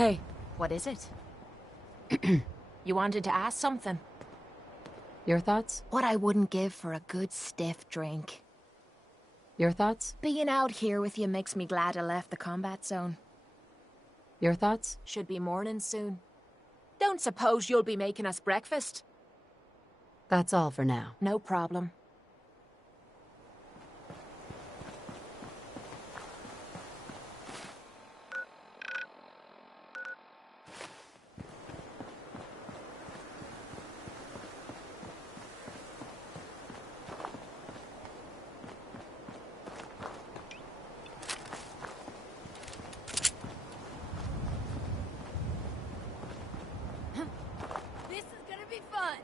Hey. What is it? You wanted to ask something? Your thoughts? What I wouldn't give for a good stiff drink. Your thoughts? Being out here with you makes me glad I left the combat zone. Your thoughts? Should be morning soon. Don't suppose you'll be making us breakfast? That's all for now. No problem. This is gonna be fun!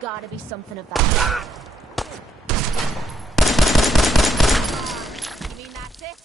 Gotta be something of that. You mean that's it?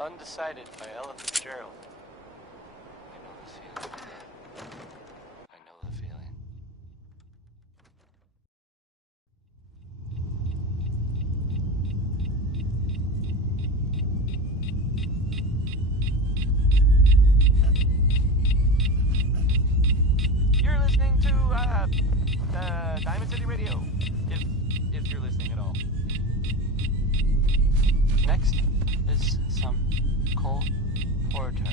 Undecided by Ella Fitzgerald. I know the feeling. I know the feeling. You're listening to Diamond City Radio, if you're listening at all. Next is some Cole Porter.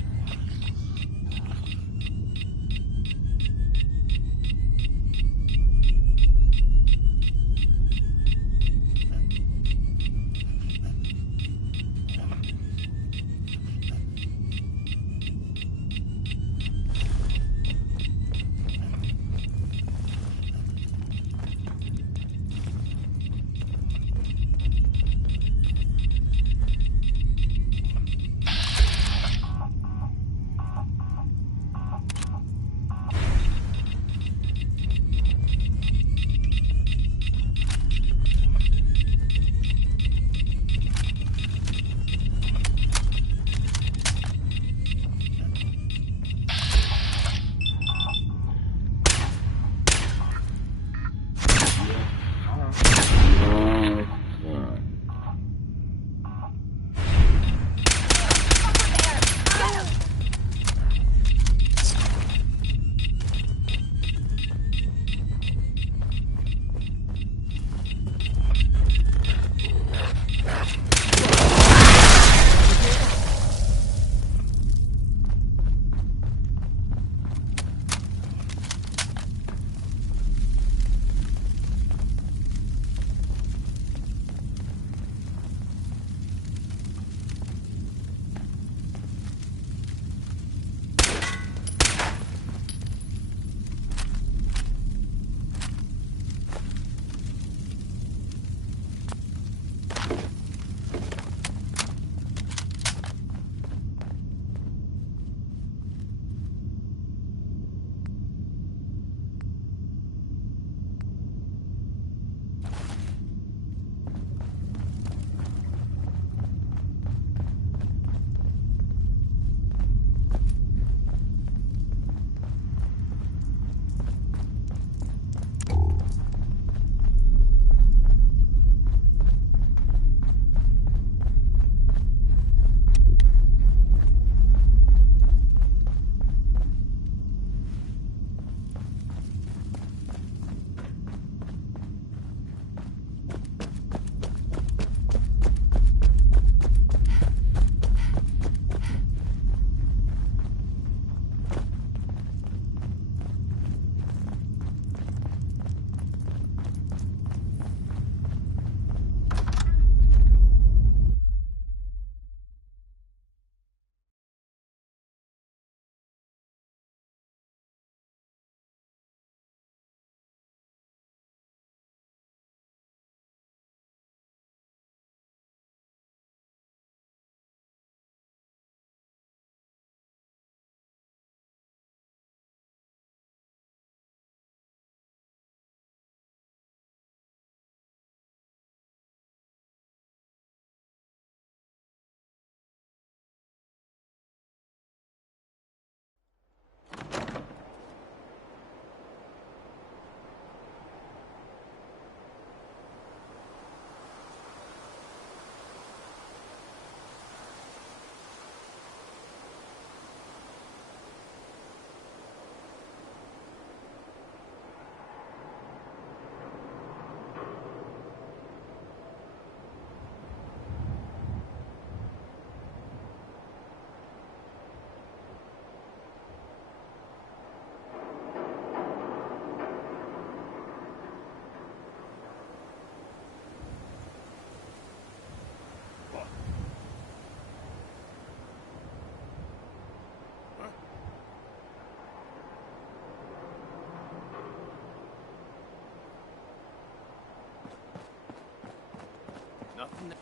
in the...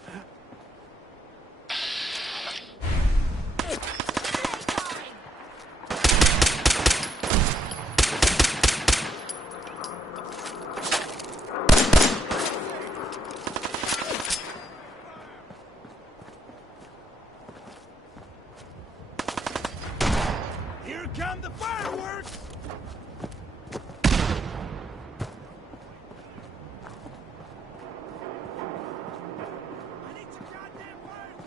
Here come the fireworks! I need some goddamn words!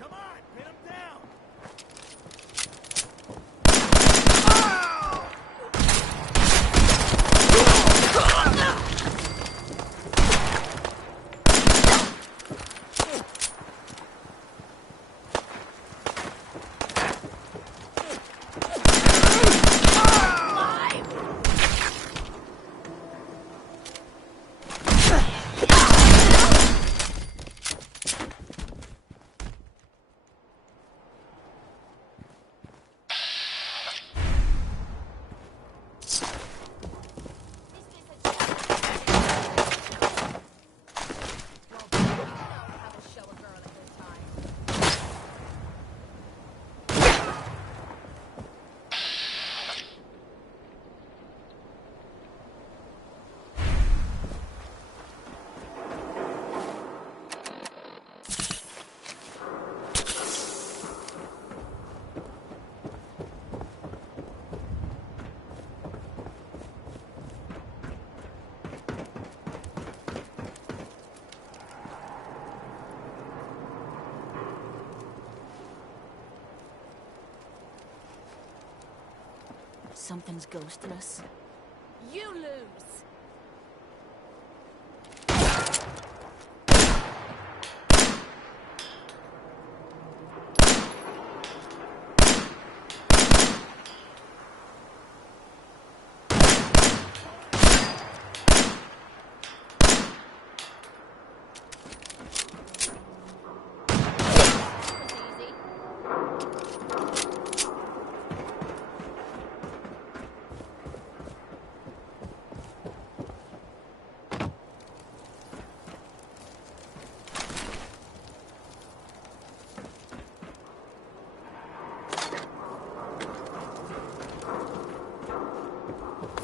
Come on, pin him down! Something's ghosting us. You lose.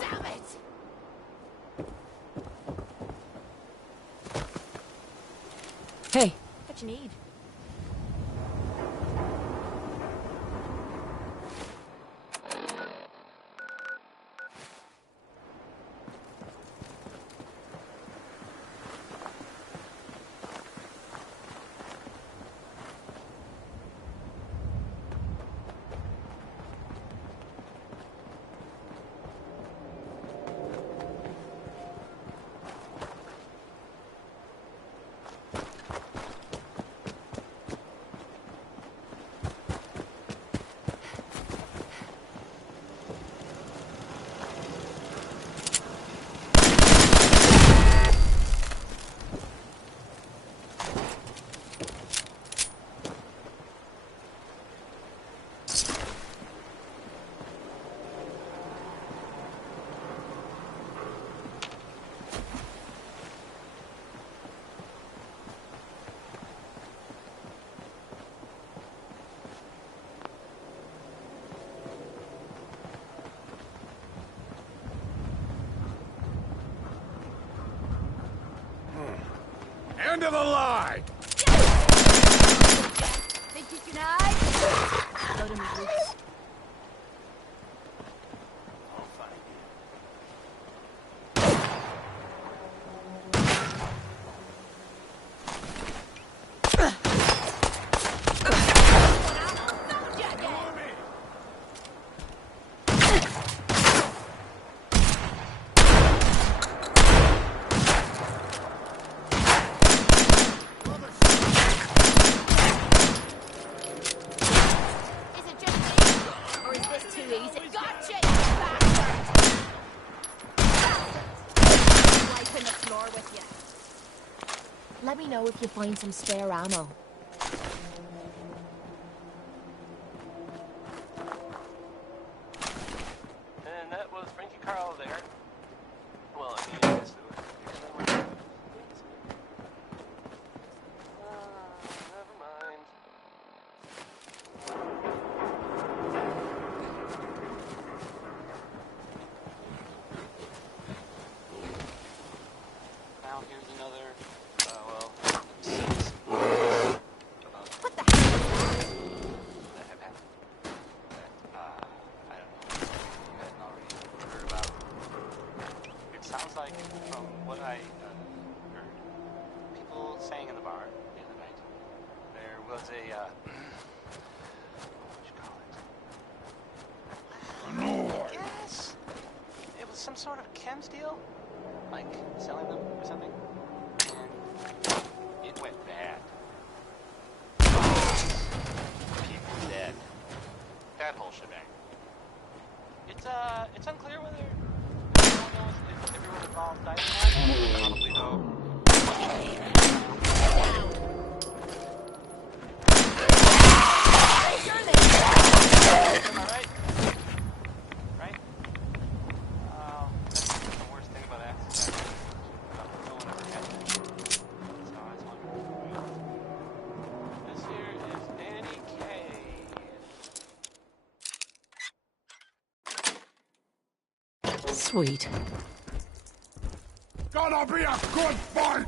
Damn it! Hey, What you need? End of the line! Think you can hide? Go to me, Roots. I'll find you. if you find some spare ammo. And that was Frankie Carl there. Well, I mean, yes, it was. Never mind. Now here's another, well, sentence about What the hell? that have happened that, I don't know, you hadn't already heard about. It sounds like, from what I heard, people saying in the bar the other night, there was a, what would you call it? Yes! It was some sort of chems deal, like selling them or something, and it went bad. People dead. That whole shebang. It's unclear whether anyone knows if everyone involved died or not. Probably though. Am I right? Right? That's the worst thing about accidents. No one ever catches it. So I was wondering. This here is Danny Kaye. Sweet. Gonna be a good fight!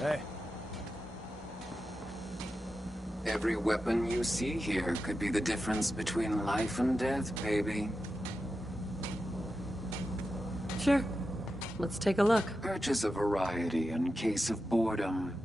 Hey. Every weapon you see here could be the difference between life and death, baby. Sure. Let's take a look. Purchase a variety in case of boredom.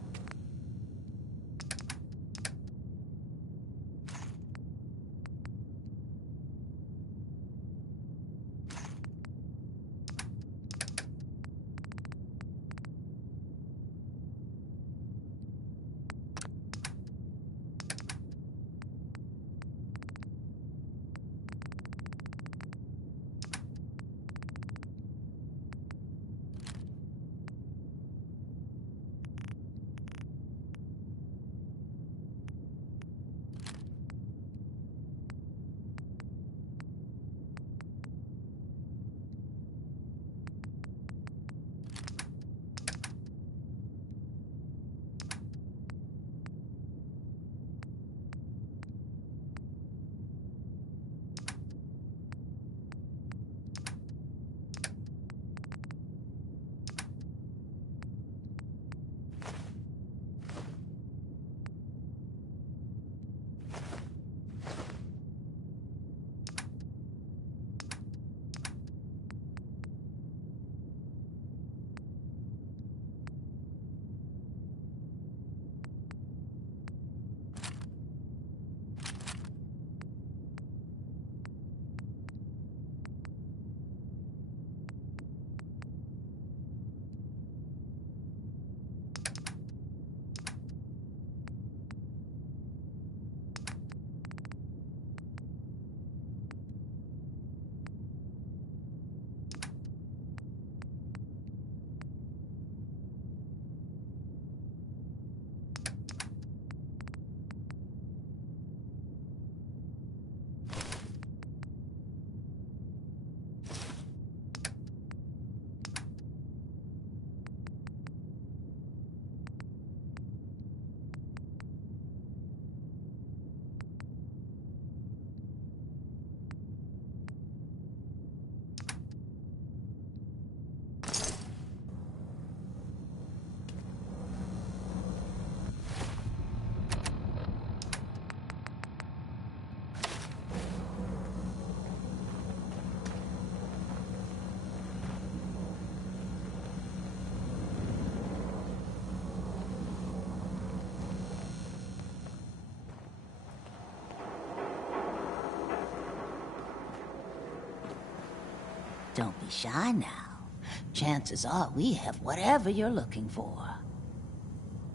Don't be shy now. Chances are we have whatever you're looking for.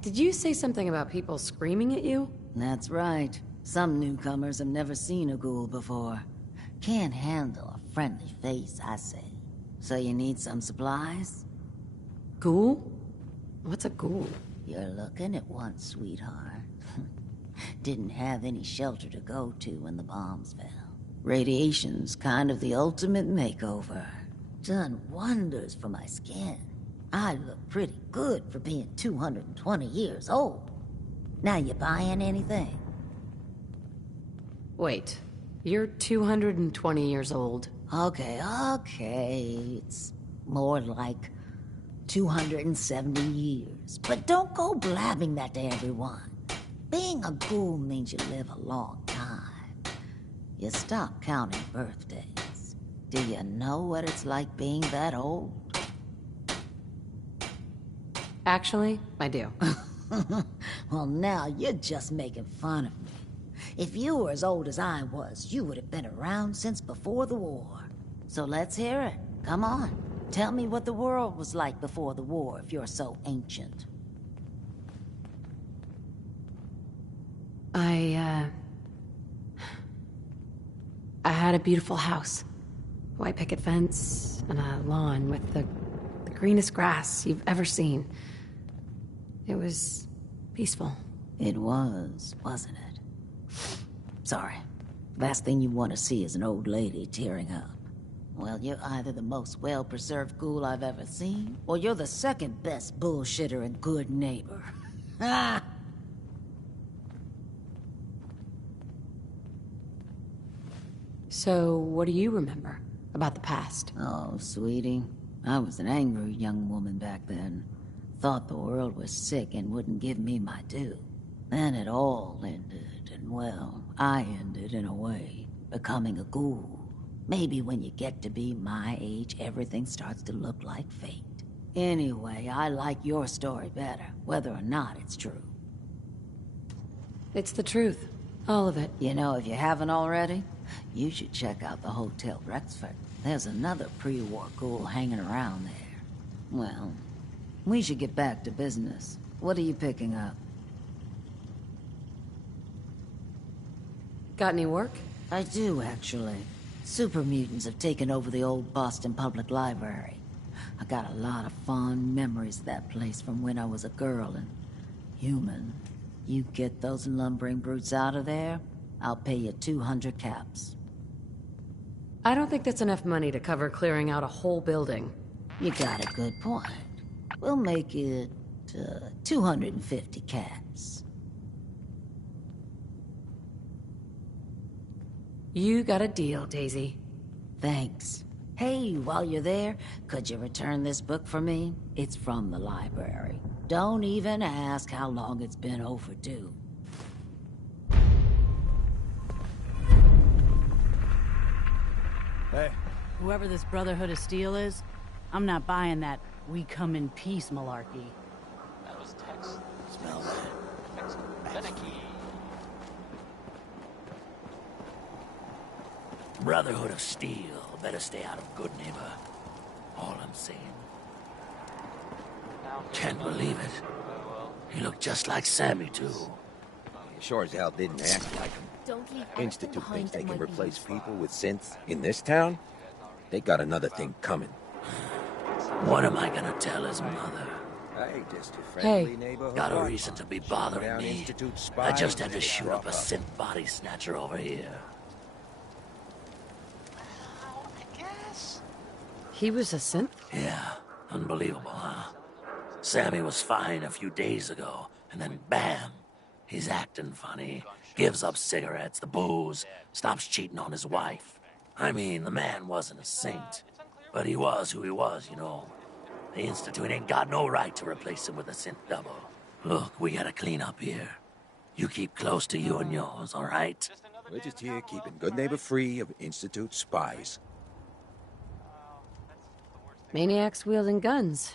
Did you say something about people screaming at you? That's right. Some newcomers have never seen a ghoul before. Can't handle a friendly face, I say. So you need some supplies? Ghoul? What's a ghoul? You're looking at one, sweetheart. Didn't have any shelter to go to when the bombs fell. Radiation's kind of the ultimate makeover. Done wonders for my skin. I look pretty good for being 220 years old. Now you buying anything? Wait, you're 220 years old. Okay. It's more like 270 years. But don't go blabbing that to everyone. Being a ghoul means you live a long time. You stop counting birthdays. Do you know what it's like being that old? Actually, I do. Well, now you're just making fun of me. If you were as old as I was, you would have been around since before the war. So let's hear it. Come on. Tell me what the world was like before the war if you're so ancient. I had a beautiful house. White picket fence and a lawn with the greenest grass you've ever seen. It was peaceful. It was, wasn't it? Sorry. Last thing you want to see is an old lady tearing up. Well, you're either the most well-preserved ghoul I've ever seen, or you're the second best bullshitter and good neighbor. Ha! So, what do you remember about the past? Oh, sweetie. I was an angry young woman back then. Thought the world was sick and wouldn't give me my due. Then it all ended, and well, I ended in a way, becoming a ghoul. Maybe when you get to be my age, everything starts to look like fate. Anyway, I like your story better, whether or not it's true. It's the truth. All of it. You know, if you haven't already, you should check out the Hotel Rexford. There's another pre-war ghoul hanging around there. Well, we should get back to business. What are you picking up? Got any work? I do, actually. Super mutants have taken over the old Boston Public Library. I got a lot of fond memories of that place from when I was a girl and human. You get those lumbering brutes out of there, I'll pay you 200 caps. I don't think that's enough money to cover clearing out a whole building. You got a good point. We'll make it 250 caps. You got a deal, Daisy. Thanks. Hey, while you're there, could you return this book for me? It's from the library. Don't even ask how long it's been overdue. Hey, Whoever this Brotherhood of Steel is, I'm not buying that we come in peace malarkey. That was Tex. smell that. Tex. Finicky. Brotherhood of Steel. Better stay out of Good Neighbor. All I'm saying. Can't believe it. He looked just like Sammy, too. He sure as hell didn't act like him. Don't leave anything Institute behind thinks they that can might be replace useful. people with synths in this town? They got another thing coming. What am I gonna tell his mother? Hey, just a Hey. friendly neighborhood. Got a watch. reason to be Down bothering me. Institute I spies just had to and shoot up a rough synth body snatcher over here. I guess. He was a synth? Yeah, unbelievable, huh? Sammy was fine a few days ago, and then bam! He's acting funny, gives up cigarettes, the booze, stops cheating on his wife. I mean, the man wasn't a saint, but he was who he was, you know. The Institute ain't got no right to replace him with a synth double. Look, we gotta clean up here. You keep close to you and yours, all right? We're just here keeping Good Neighbor free of Institute spies. Maniacs wielding guns.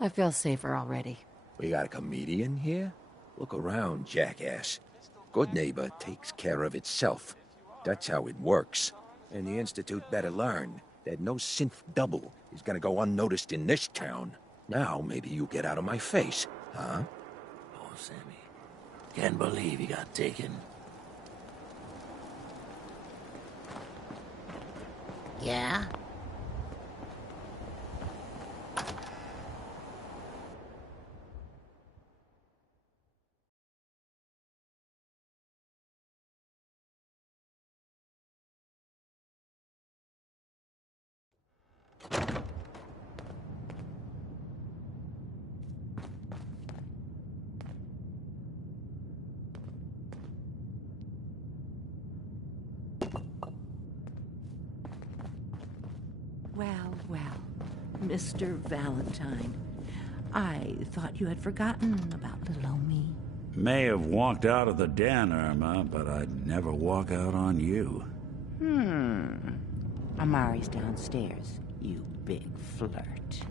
I feel safer already. We got a comedian here? Look around, jackass. Good Neighbor takes care of itself. That's how it works. And the Institute better learn. that no synth double is gonna go unnoticed in this town. Now maybe you get out of my face, huh? Oh, Sammy. Can't believe he got taken. Yeah? Well, well, Mr. Valentine. I thought you had forgotten about little old me. May have walked out of the den, Irma, but I'd never walk out on you. Amari's downstairs, you big flirt.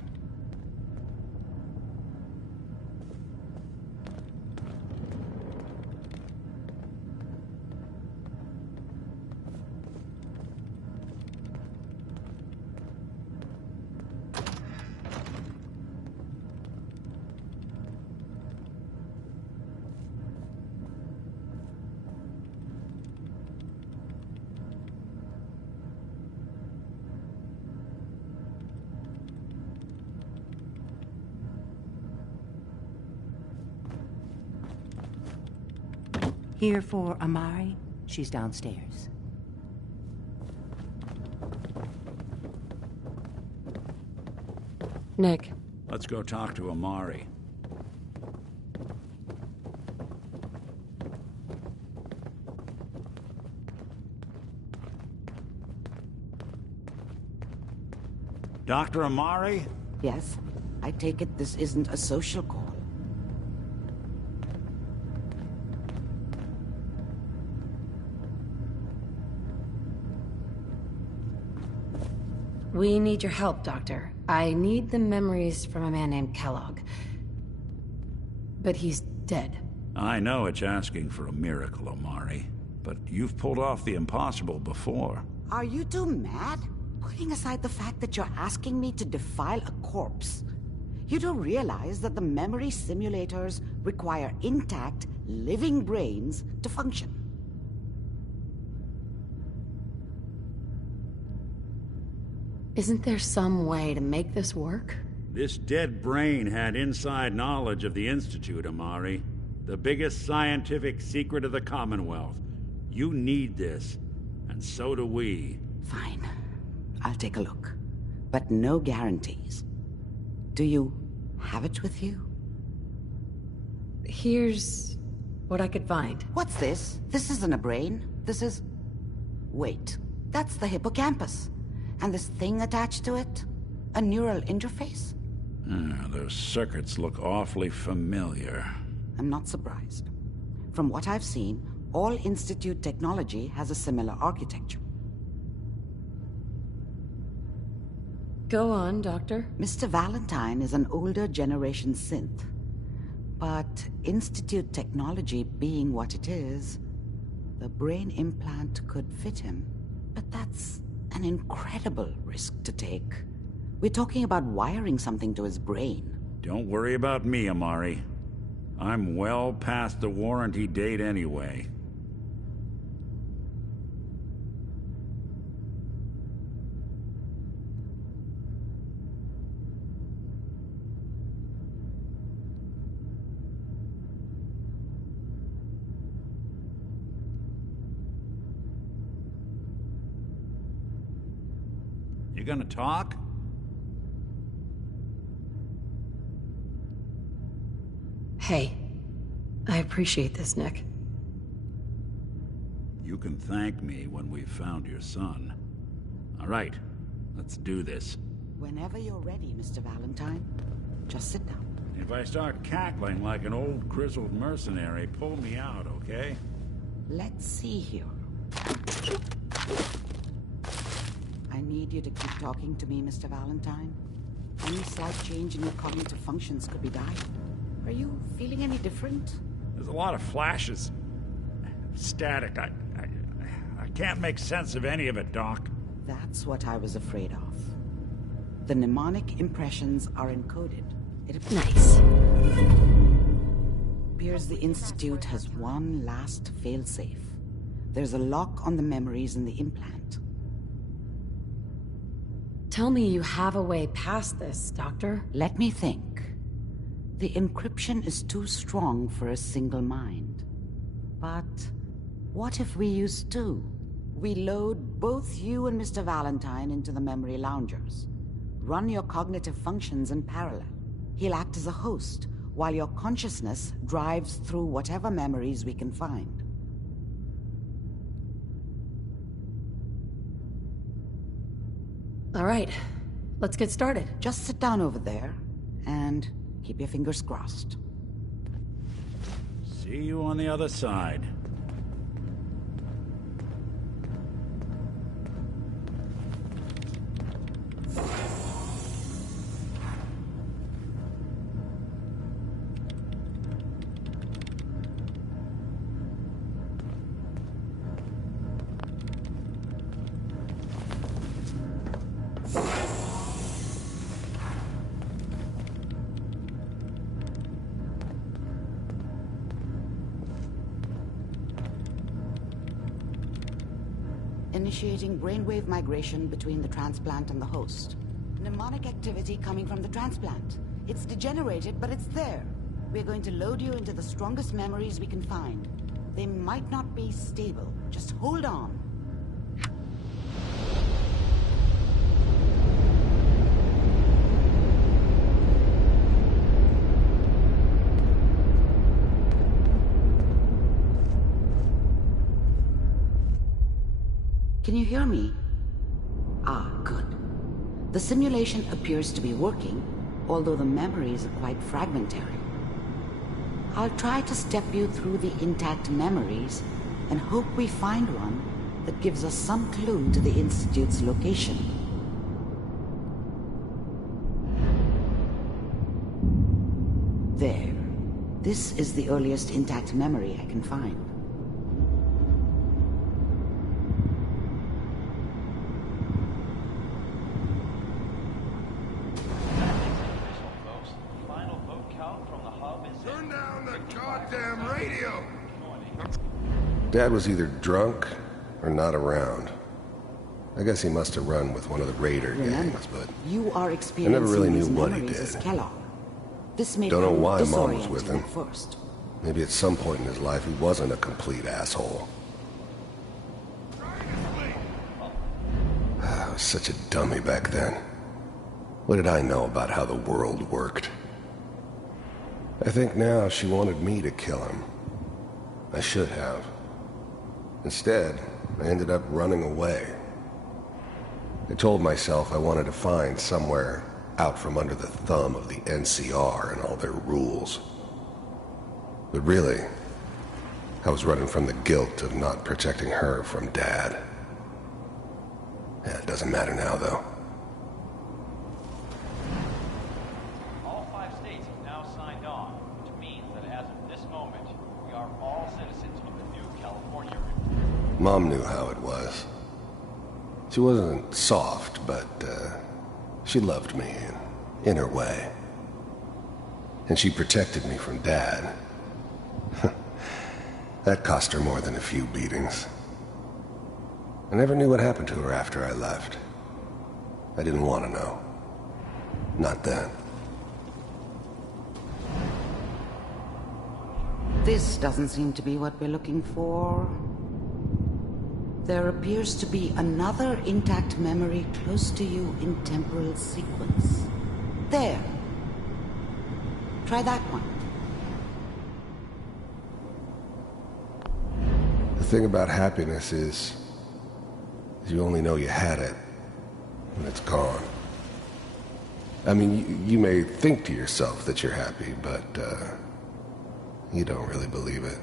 Here for Amari. She's downstairs. Nick, Let's go talk to Amari. Dr. Amari? Yes? I take it this isn't a social call. we need your help, Doctor. I need the memories from a man named Kellogg. But he's dead. I know it's asking for a miracle, Amari, but you've pulled off the impossible before. Are you two mad? Putting aside the fact that you're asking me to defile a corpse, you do realize that the memory simulators require intact, living brains to function. Isn't there some way to make this work? This dead brain had inside knowledge of the Institute, Amari. The biggest scientific secret of the Commonwealth. You need this, and so do we. Fine. I'll take a look. But no guarantees. Do you have it with you? Here's what I could find. What's this? This isn't a brain. This is... Wait. That's the hippocampus. And this thing attached to it? A neural interface? Those circuits look awfully familiar. I'm not surprised. From what I've seen, all Institute technology has a similar architecture. Go on, Doctor. Mr. Valentine is an older generation synth. But Institute technology being what it is, the brain implant could fit him. But that's an incredible risk to take. We're talking about wiring something to his brain. Don't worry about me, Amari. I'm well past the warranty date anyway. You gonna talk? Hey, I appreciate this, Nick. You can thank me when we've found your son. All right, let's do this. Whenever you're ready, Mr. Valentine. Just sit down. If I start cackling like an old grizzled mercenary, pull me out, okay? Let's see here. I need you to keep talking to me, Mr. Valentine. Any slight change in your cognitive functions could be dire. Are you feeling any different? There's a lot of flashes. Static. I can't make sense of any of it, Doc. That's what I was afraid of. The mnemonic impressions are encoded. Nice. Appears the Institute has one last failsafe. There's a lock on the memories in the implant. Tell me you have a way past this, Doctor. Let me think. The encryption is too strong for a single mind. But what if we use two? We load both you and Mr. Valentine into the memory loungers. Run your cognitive functions in parallel. He'll act as a host, while your consciousness drives through whatever memories we can find. All right, let's get started. Just sit down over there, and keep your fingers crossed. See you on the other side. Initiating brainwave migration between the transplant and the host. Mnemonic activity coming from the transplant. It's degenerated, but it's there. We're going to load you into the strongest memories we can find. They might not be stable. Just hold on. Can you hear me? Ah, good. The simulation appears to be working, although the memories are quite fragmentary. I'll try to step you through the intact memories and hope we find one that gives us some clue to the Institute's location. There. This is the earliest intact memory I can find. Dad was either drunk or not around. I guess he must have run with one of the Raider gangs, but you are I experiencing never really knew these what he memories as did. Kellogg. This may Don't know come why Mom was with disorienting him. at first. Maybe at some point in his life he wasn't a complete asshole. I was such a dummy back then. What did I know about how the world worked? I think now she wanted me to kill him. I should have. Instead, I ended up running away. I told myself I wanted to find somewhere out from under the thumb of the NCR and all their rules. But really, I was running from the guilt of not protecting her from Dad. Yeah, it doesn't matter now, though. All 5 states have now signed on, which means that as of this moment, we are all citizens of the new California Republic. Mom knew how it was. She wasn't soft, but she loved me in her way. And she protected me from Dad. That cost her more than a few beatings. I never knew what happened to her after I left. I didn't want to know. Not then. This doesn't seem to be what we're looking for. There appears to be another intact memory close to you in temporal sequence. There. Try that one. The thing about happiness is you only know you had it when it's gone. I mean, you may think to yourself that you're happy, but you don't really believe it.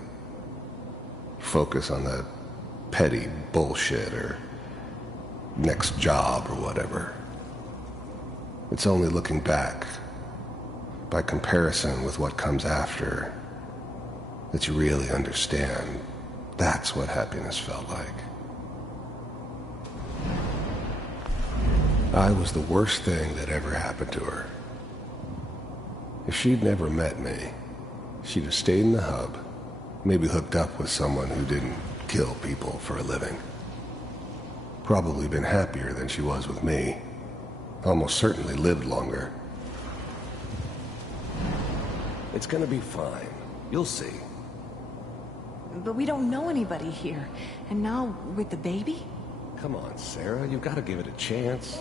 Focus on that petty bullshit or next job or whatever. It's only looking back, by comparison with what comes after, that you really understand that's what happiness felt like. I was the worst thing that ever happened to her. If she'd never met me, she'd have stayed in the hub, maybe hooked up with someone who didn't kill people for a living. Probably been happier than she was with me. Almost certainly lived longer. It's gonna be fine. You'll see. But we don't know anybody here. And now, with the baby? Come on, Sarah, you've got to give it a chance.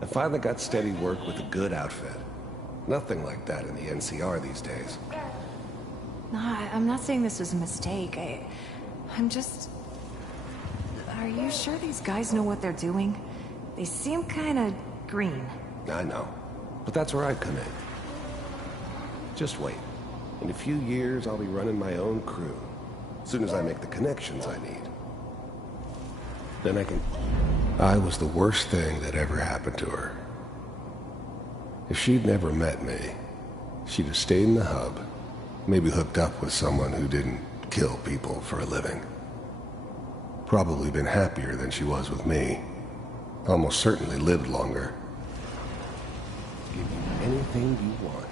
I finally got steady work with a good outfit. Nothing like that in the NCR these days. No, I'm not saying this was a mistake. I'm just... Are you sure these guys know what they're doing? They seem kinda green. I know. But that's where I come in. Just wait. In a few years, I'll be running my own crew. As soon as I make the connections I need. Then I can... I was the worst thing that ever happened to her. If she'd never met me, she'd have stayed in the hub, maybe hooked up with someone who didn't kill people for a living. Probably been happier than she was with me. Almost certainly lived longer. Give you anything you want.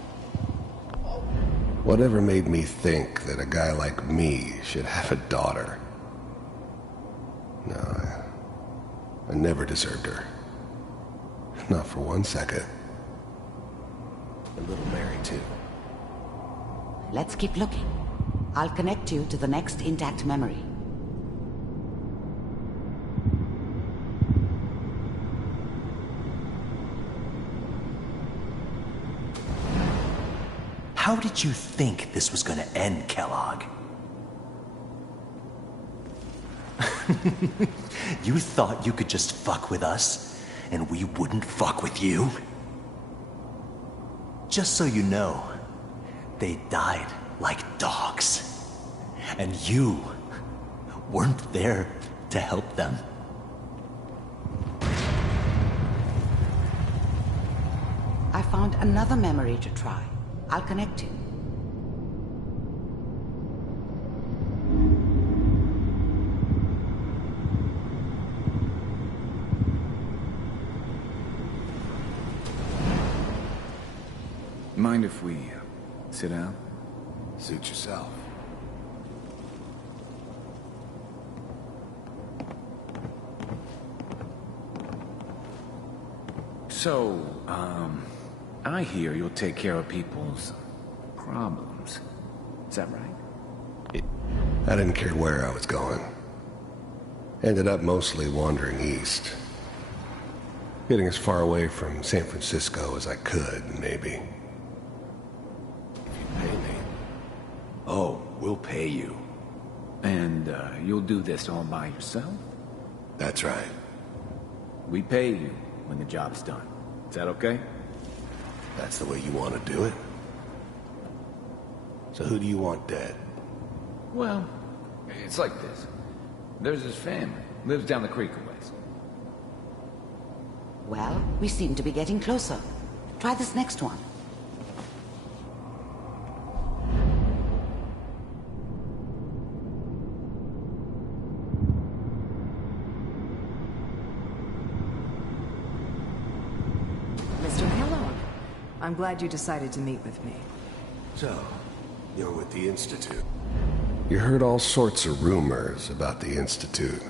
Whatever made me think that a guy like me should have a daughter? No, I never deserved her. Not for 1 second. And little Mary, too. Let's keep looking. I'll connect you to the next intact memory. How did you think this was gonna end, Kellogg? You thought you could just fuck with us, and we wouldn't fuck with you? Just so you know, they died like dogs. And you weren't there to help them. I found another memory to try. I'll connect you. Mind if we sit down? Suit yourself. So, I hear you'll take care of people's problems. Is that right? I didn't care where I was going. Ended up mostly wandering east. Getting as far away from San Francisco as I could, maybe. If you pay me. Oh, we'll pay you. And, you'll do this all by yourself? That's right. We pay you when the job's done. Is that okay? That's the way you want to do it? So who do you want dead? Well, it's like this. There's his family. Lives down the creek a ways. Well, we seem to be getting closer. Try this next one. Mr. Kellogg, I'm glad you decided to meet with me. So, you're with the Institute. You heard all sorts of rumors about the Institute.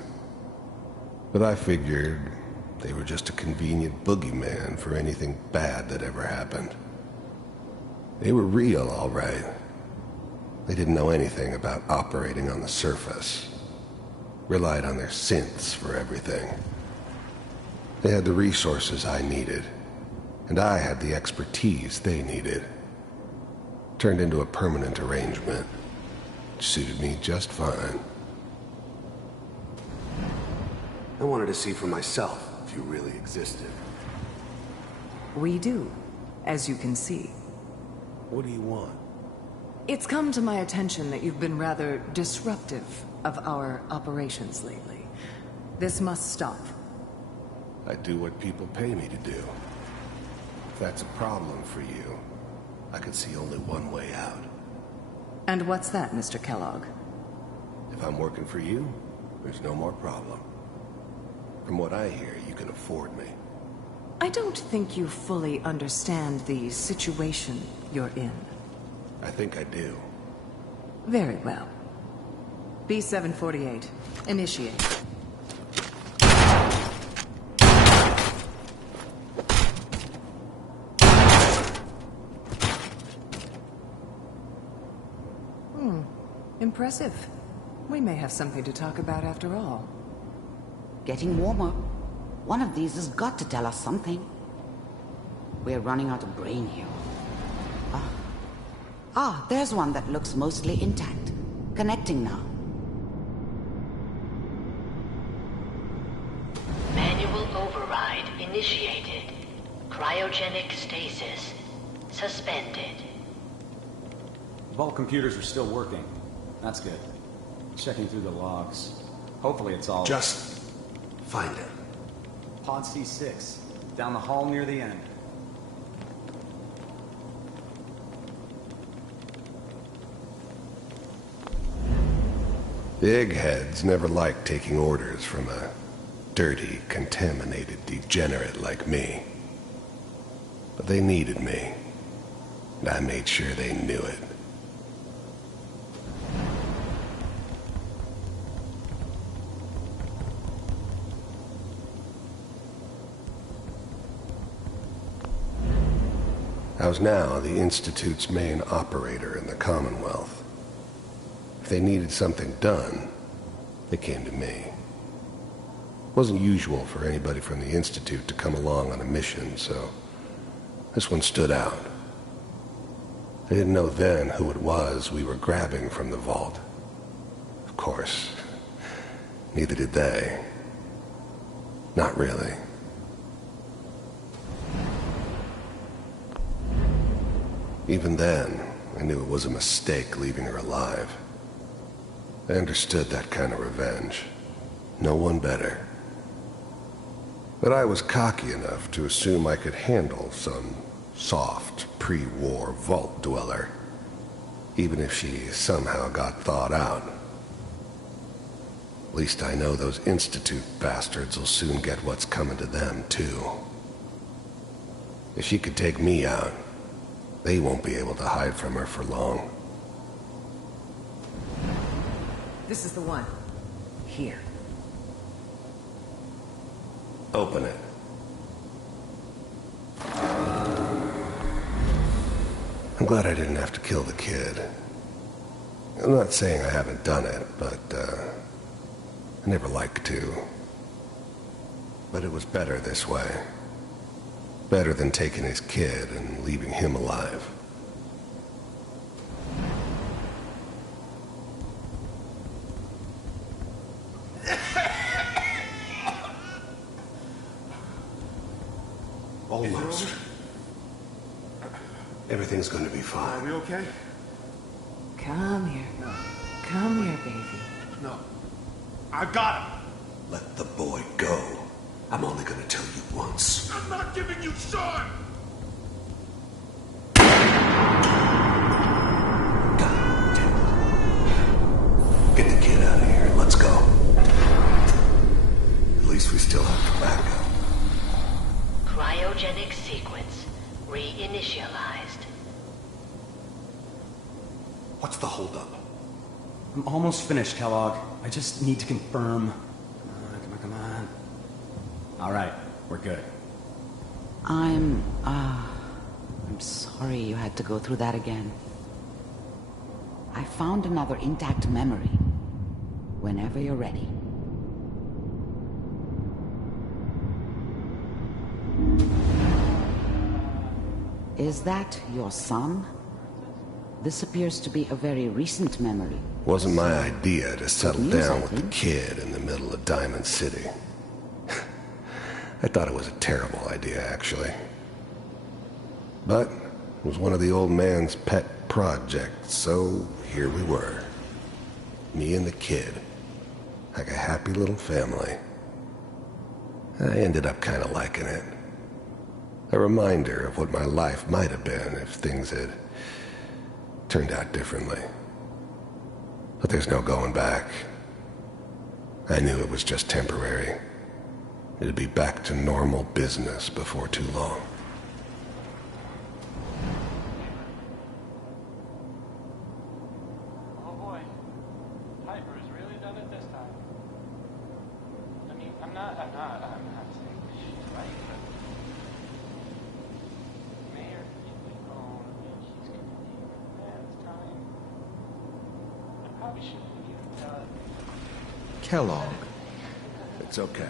But I figured they were just a convenient boogeyman for anything bad that ever happened. They were real, all right. They didn't know anything about operating on the surface. Relied on their synths for everything. They had the resources I needed, and I had the expertise they needed. Turned into a permanent arrangement. Suited me just fine. I wanted to see for myself if you really existed. We do, as you can see. What do you want? It's come to my attention that you've been rather disruptive of our operations lately. This must stop. I do what people pay me to do. If that's a problem for you, I can see only one way out. And what's that, Mr. Kellogg? If I'm working for you, there's no more problem. From what I hear, you can afford me. I don't think you fully understand the situation you're in. I think I do. Very well. B-748, initiate. Impressive. We may have something to talk about after all. Getting warmer. One of these has got to tell us something. We're running out of brain here. There's one that looks mostly intact. Connecting now. Manual override initiated. Cryogenic stasis suspended. Vault computers are still working. That's good. Checking through the logs. Hopefully it's all... Just find it. Pod C6. Down the hall near the end. The eggheads never liked taking orders from a dirty, contaminated degenerate like me. But they needed me. And I made sure they knew it. I was now the Institute's main operator in the Commonwealth. If they needed something done, they came to me. It wasn't usual for anybody from the Institute to come along on a mission, so this one stood out. I didn't know then who it was we were grabbing from the vault. Of course, neither did they. Not really. Even then, I knew it was a mistake leaving her alive. I understood that kind of revenge. No one better. But I was cocky enough to assume I could handle some soft, pre-war vault dweller, even if she somehow got thawed out. At least I know those Institute bastards will soon get what's coming to them, too. If she could take me out, they won't be able to hide from her for long. This is the one. Here. Open it. I'm glad I didn't have to kill the kid. I'm not saying I haven't done it, but, I never liked to. But it was better this way. Better than taking his kid and leaving him alive. Almost. Everything's gonna be fine. Are we okay? Come here. No. Come here, baby. No. I got him. Let the boy go. I'm only gonna tell you once. I'm not giving you Sean! Get the kid out of here and let's go. At least we still have tobacco. Cryogenic sequence reinitialized. What's the holdup? I'm almost finished, Kellogg. I just need to confirm. Come on. All right, we're good. I'm sorry you had to go through that again. I found another intact memory. Whenever you're ready. Is that your son? This appears to be a very recent memory. Wasn't my idea to settle down with the kid in the middle of Diamond City. I thought it was a terrible idea, actually. But it was one of the old man's pet projects, so here we were. Me and the kid. Like a happy little family. I ended up kind of liking it. A reminder of what my life might have been if things had turned out differently. But there's no going back. I knew it was just temporary. It'd be back to normal business before too long. Oh boy, Piper has really done it this time. I mean, I'm not saying she's right, but Mayor, oh, she's gonna leave man this time. I probably shouldn't leave. Kellogg. It's okay.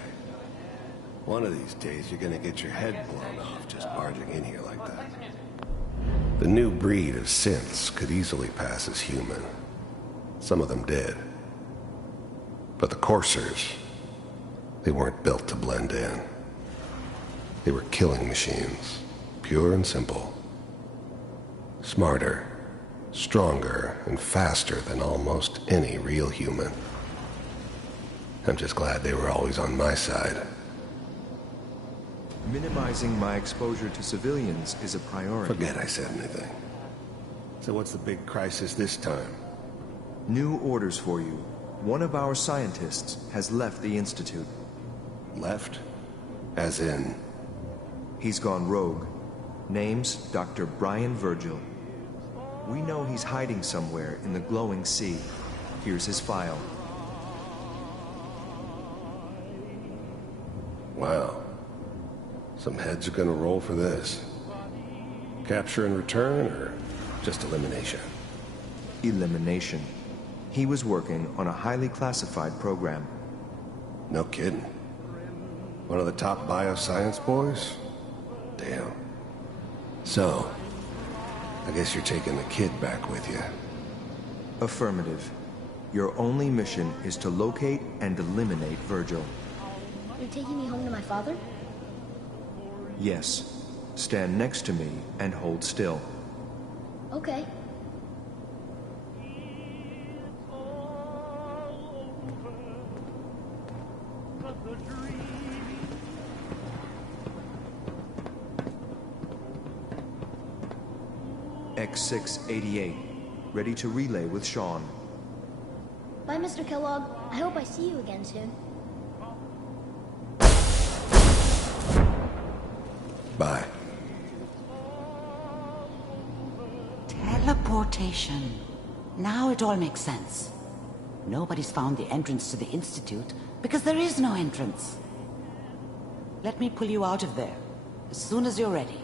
One of these days you're gonna get your head blown off just barging in here like that. The new breed of synths could easily pass as human. Some of them did. But the coursers, they weren't built to blend in. They were killing machines, pure and simple. Smarter, stronger, and faster than almost any real human. I'm just glad they were always on my side. Minimizing my exposure to civilians is a priority. Forget I said anything. So what's the big crisis this time? New orders for you. One of our scientists has left the Institute. Left? As in? He's gone rogue. Name's Dr. Brian Virgil. We know he's hiding somewhere in the glowing sea. Here's his file. Wow. Some heads are gonna roll for this. Capture and return, or just elimination? Elimination. He was working on a highly classified program. No kidding. One of the top bioscience boys? Damn. So, I guess you're taking the kid back with you. Affirmative. Your only mission is to locate and eliminate Virgil. You're taking me home to my father? Yes. Stand next to me and hold still. Okay. X688. Ready to relay with Sean. Bye, Mr. Kellogg. I hope I see you again soon. Bye. Teleportation. Now it all makes sense. Nobody's found the entrance to the Institute because there is no entrance. Let me pull you out of there as soon as you're ready.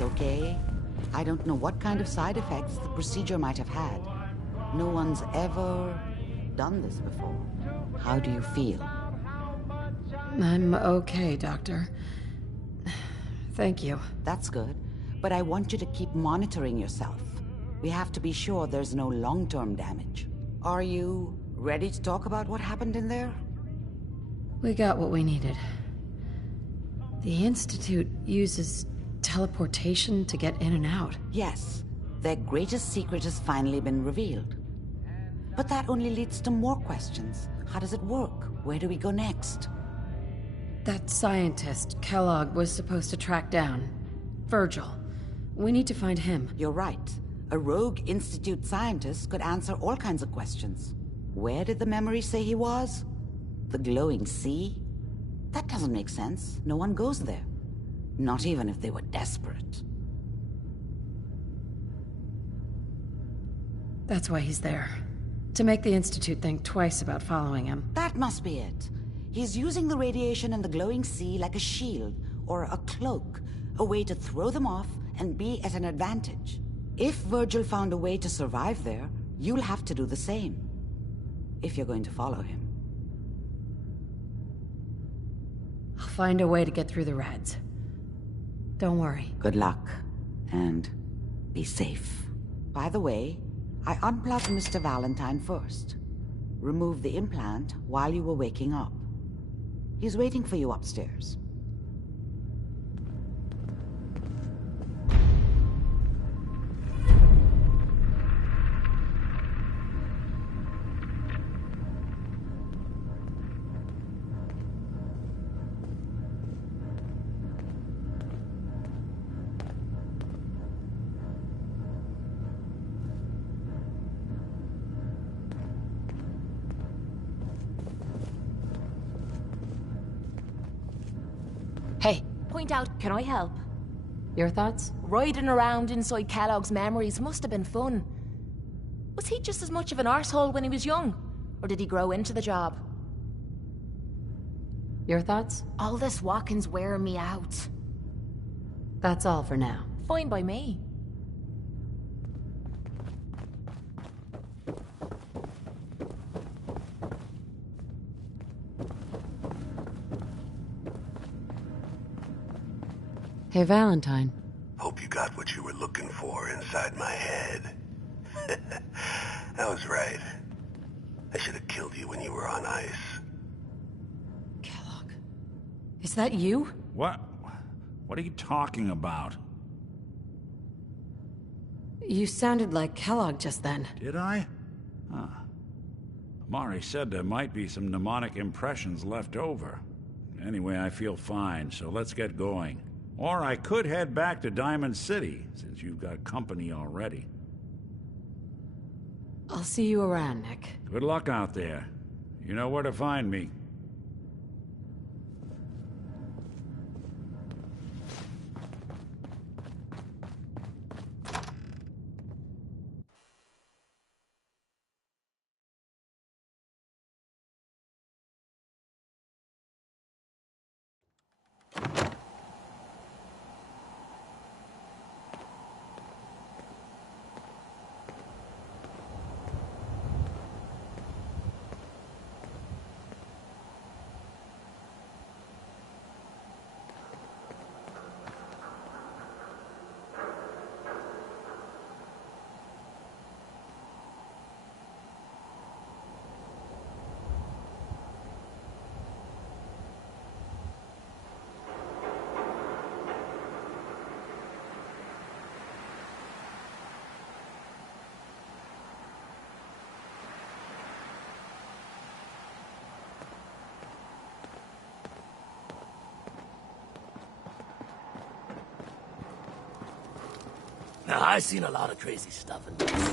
Okay? I don't know what kind of side effects the procedure might have had. No one's ever done this before. How do you feel? I'm okay, Doctor. Thank you. That's good. But I want you to keep monitoring yourself. We have to be sure there's no long-term damage. Are you ready to talk about what happened in there? We got what we needed. The Institute uses teleportation to get in and out. Yes. Their greatest secret has finally been revealed. But that only leads to more questions. How does it work? Where do we go next? That scientist, Kellogg, was supposed to track down. Virgil. We need to find him. You're right. A rogue Institute scientist could answer all kinds of questions. Where did the memory say he was? The glowing sea? That doesn't make sense. No one goes there. Not even if they were desperate. That's why he's there. To make the Institute think twice about following him. That must be it. He's using the radiation and the glowing sea like a shield, or a cloak, a way to throw them off and be at an advantage. If Virgil found a way to survive there, you'll have to do the same. If you're going to follow him. I'll find a way to get through the rats. Don't worry. Good luck. And be safe. By the way, I unplugged Mr. Valentine first. Removed the implant while you were waking up. He's waiting for you upstairs. Hey. Point out, can I help? Your thoughts? Riding around inside Kellogg's memories must have been fun. Was he just as much of an arsehole when he was young? Or did he grow into the job? Your thoughts? All this walking's wearing me out. That's all for now. Fine by me. Hey, Valentine. Hope you got what you were looking for inside my head. I was right. I should have killed you when you were on ice. Kellogg. Is that you? What? What are you talking about? You sounded like Kellogg just then. Did I? Huh. Amari said there might be some mnemonic impressions left over. Anyway, I feel fine, so let's get going. Or I could head back to Diamond City, since you've got company already. I'll see you around, Nick. Good luck out there. You know where to find me. Now, I've seen a lot of crazy stuff in this.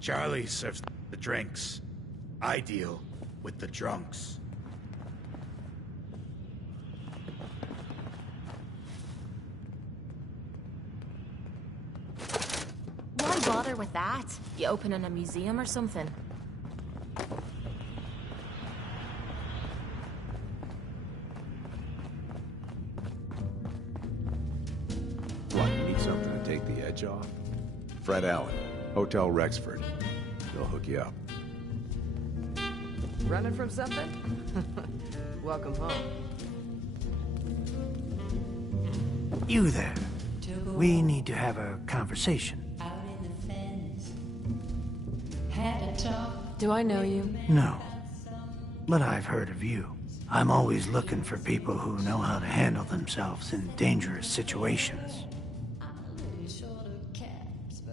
Charlie serves the drinks. I deal with the drunks. Why bother with that? You opening a museum or something? What, you need something to take the edge off? Fred Allen, Hotel Rexford. They'll hook you up. Running from something? Welcome home. You there. We need to have a conversation. Do I know you? No. But I've heard of you. I'm always looking for people who know how to handle themselves in dangerous situations.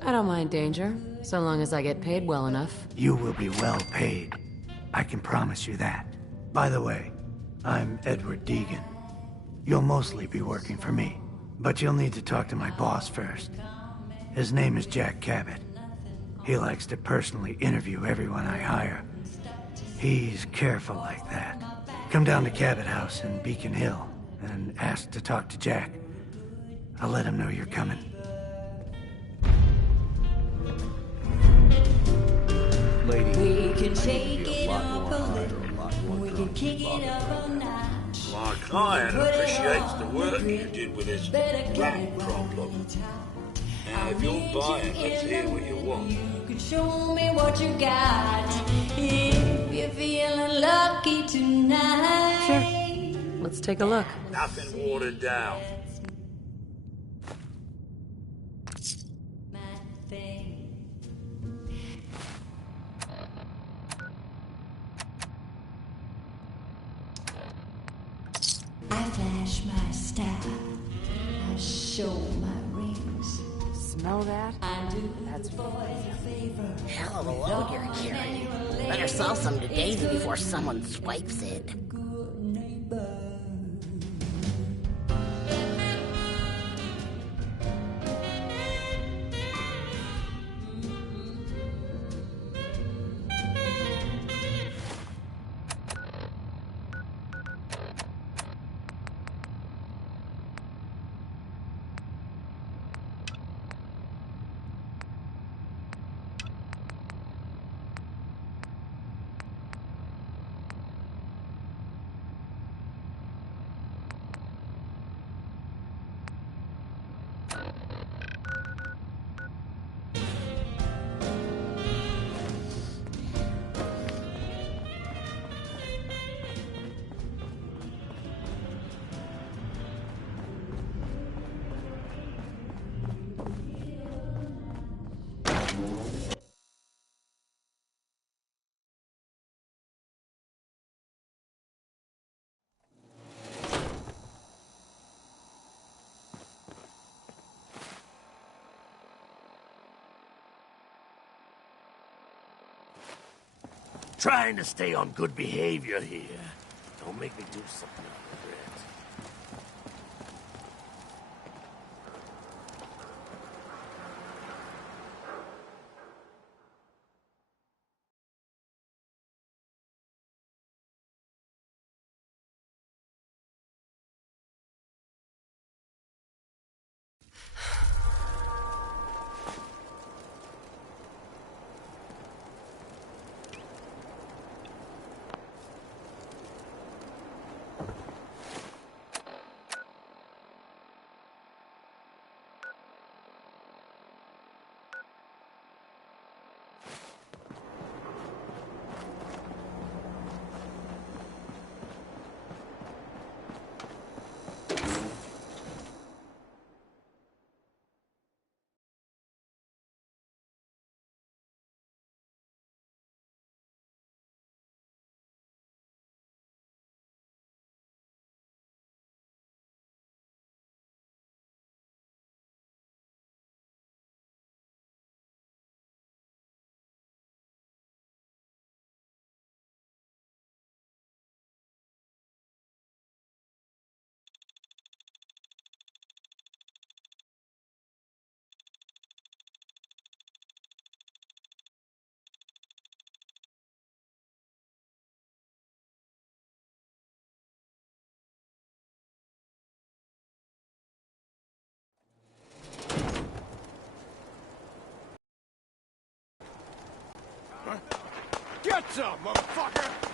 I don't mind danger, so long as I get paid well enough. You will be well paid. I can promise you that. By the way, I'm Edward Deegan. You'll mostly be working for me, but you'll need to talk to my boss first. His name is Jack Cabot. He likes to personally interview everyone I hire. He's careful like that. Come down to Cabot House in Beacon Hill and ask to talk to Jack. I'll let him know you're coming. Lady, we can take it up a little. We can kick it up a notch. My client appreciates the work you did with his rat problem. Now, if you're buying, let's hear what you want. You can show me what you got if you're feeling lucky tonight. Sure. Let's take a look. Nothing watered down. I flash my style. I show my rings. Smell that? I do That's for a favor. Hell of a load you're carrying. Better sell some to Daisy before someone swipes it. Trying to stay on good behavior here. Don't make me do something I regret. Get some, motherfucker!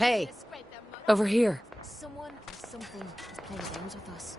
Hey, over here. Someone or something is playing games with us.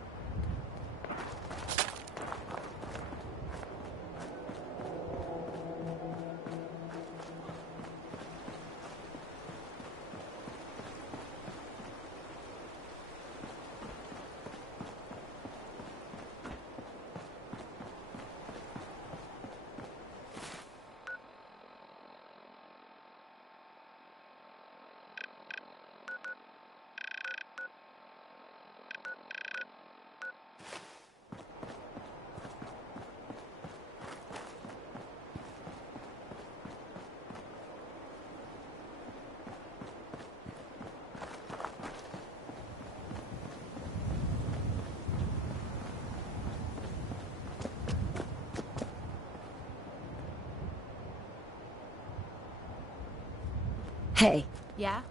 Hey. Yeah?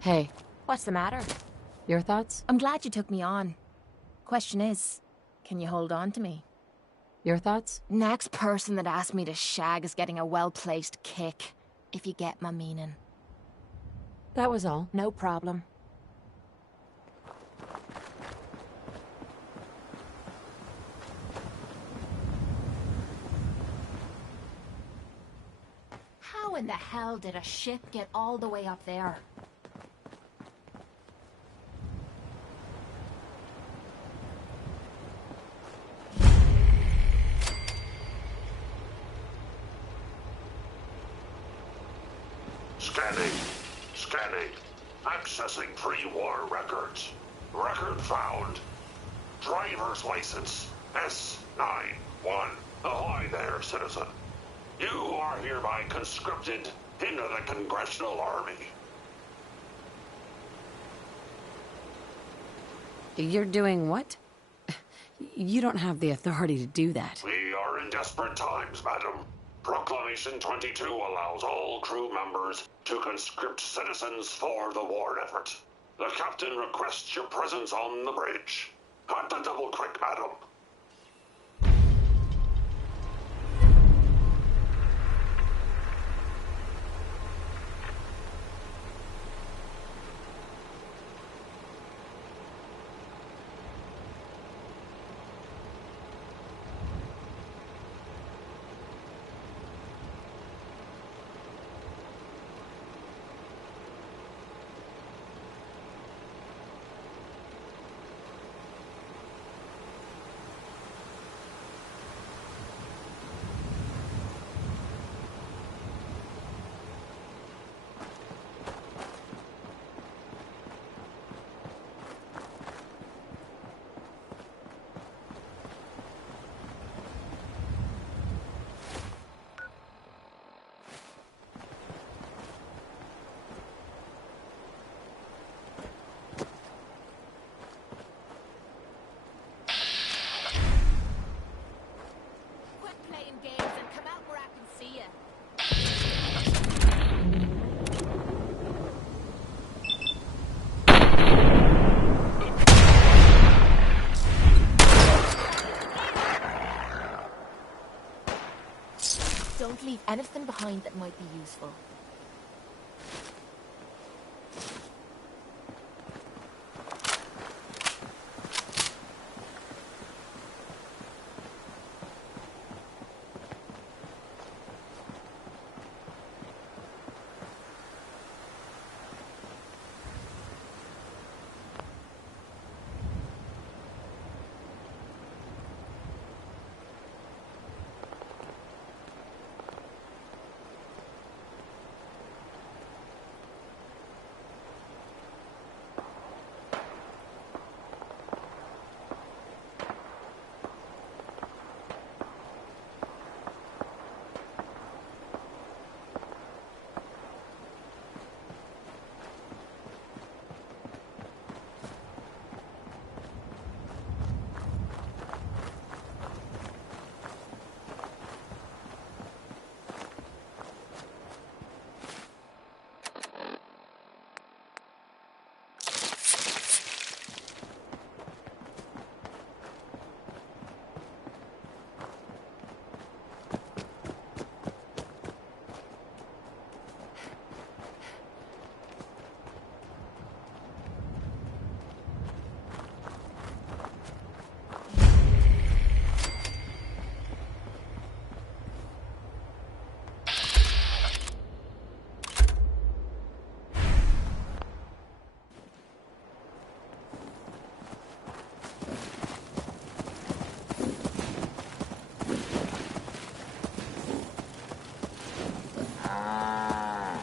Hey. What's the matter? Your thoughts? I'm glad you took me on. Question is, can you hold on to me? Your thoughts? Next person that asks me to shag is getting a well-placed kick, if you get my meaning. That was all. No problem. How in the hell did a ship get all the way up there? Scanning. Scanning. Accessing pre-war records. Record found. Driver's license. S91. Ahoy there, citizen. You are hereby conscripted into the Congressional Army. You're doing what? You don't have the authority to do that. We are in desperate times, madam. Proclamation 22 allows all crew members to conscript citizens for the war effort. The captain requests your presence on the bridge. At the double quick, madam. Don't leave anything behind that might be useful.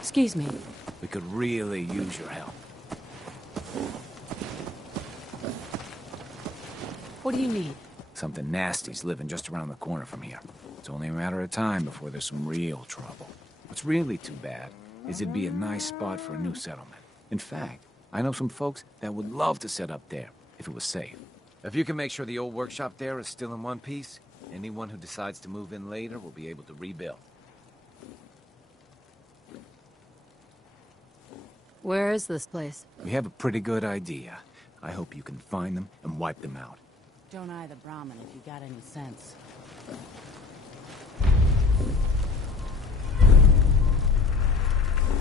Excuse me. We could really use your help. What do you need? Something nasty's living just around the corner from here. It's only a matter of time before there's some real trouble. What's really too bad is it'd be a nice spot for a new settlement. In fact, I know some folks that would love to set up there, if it was safe. If you can make sure the old workshop there is still in one piece, anyone who decides to move in later will be able to rebuild. Where is this place? We have a pretty good idea. I hope you can find them and wipe them out. Don't eye the Brahmin if you got any sense.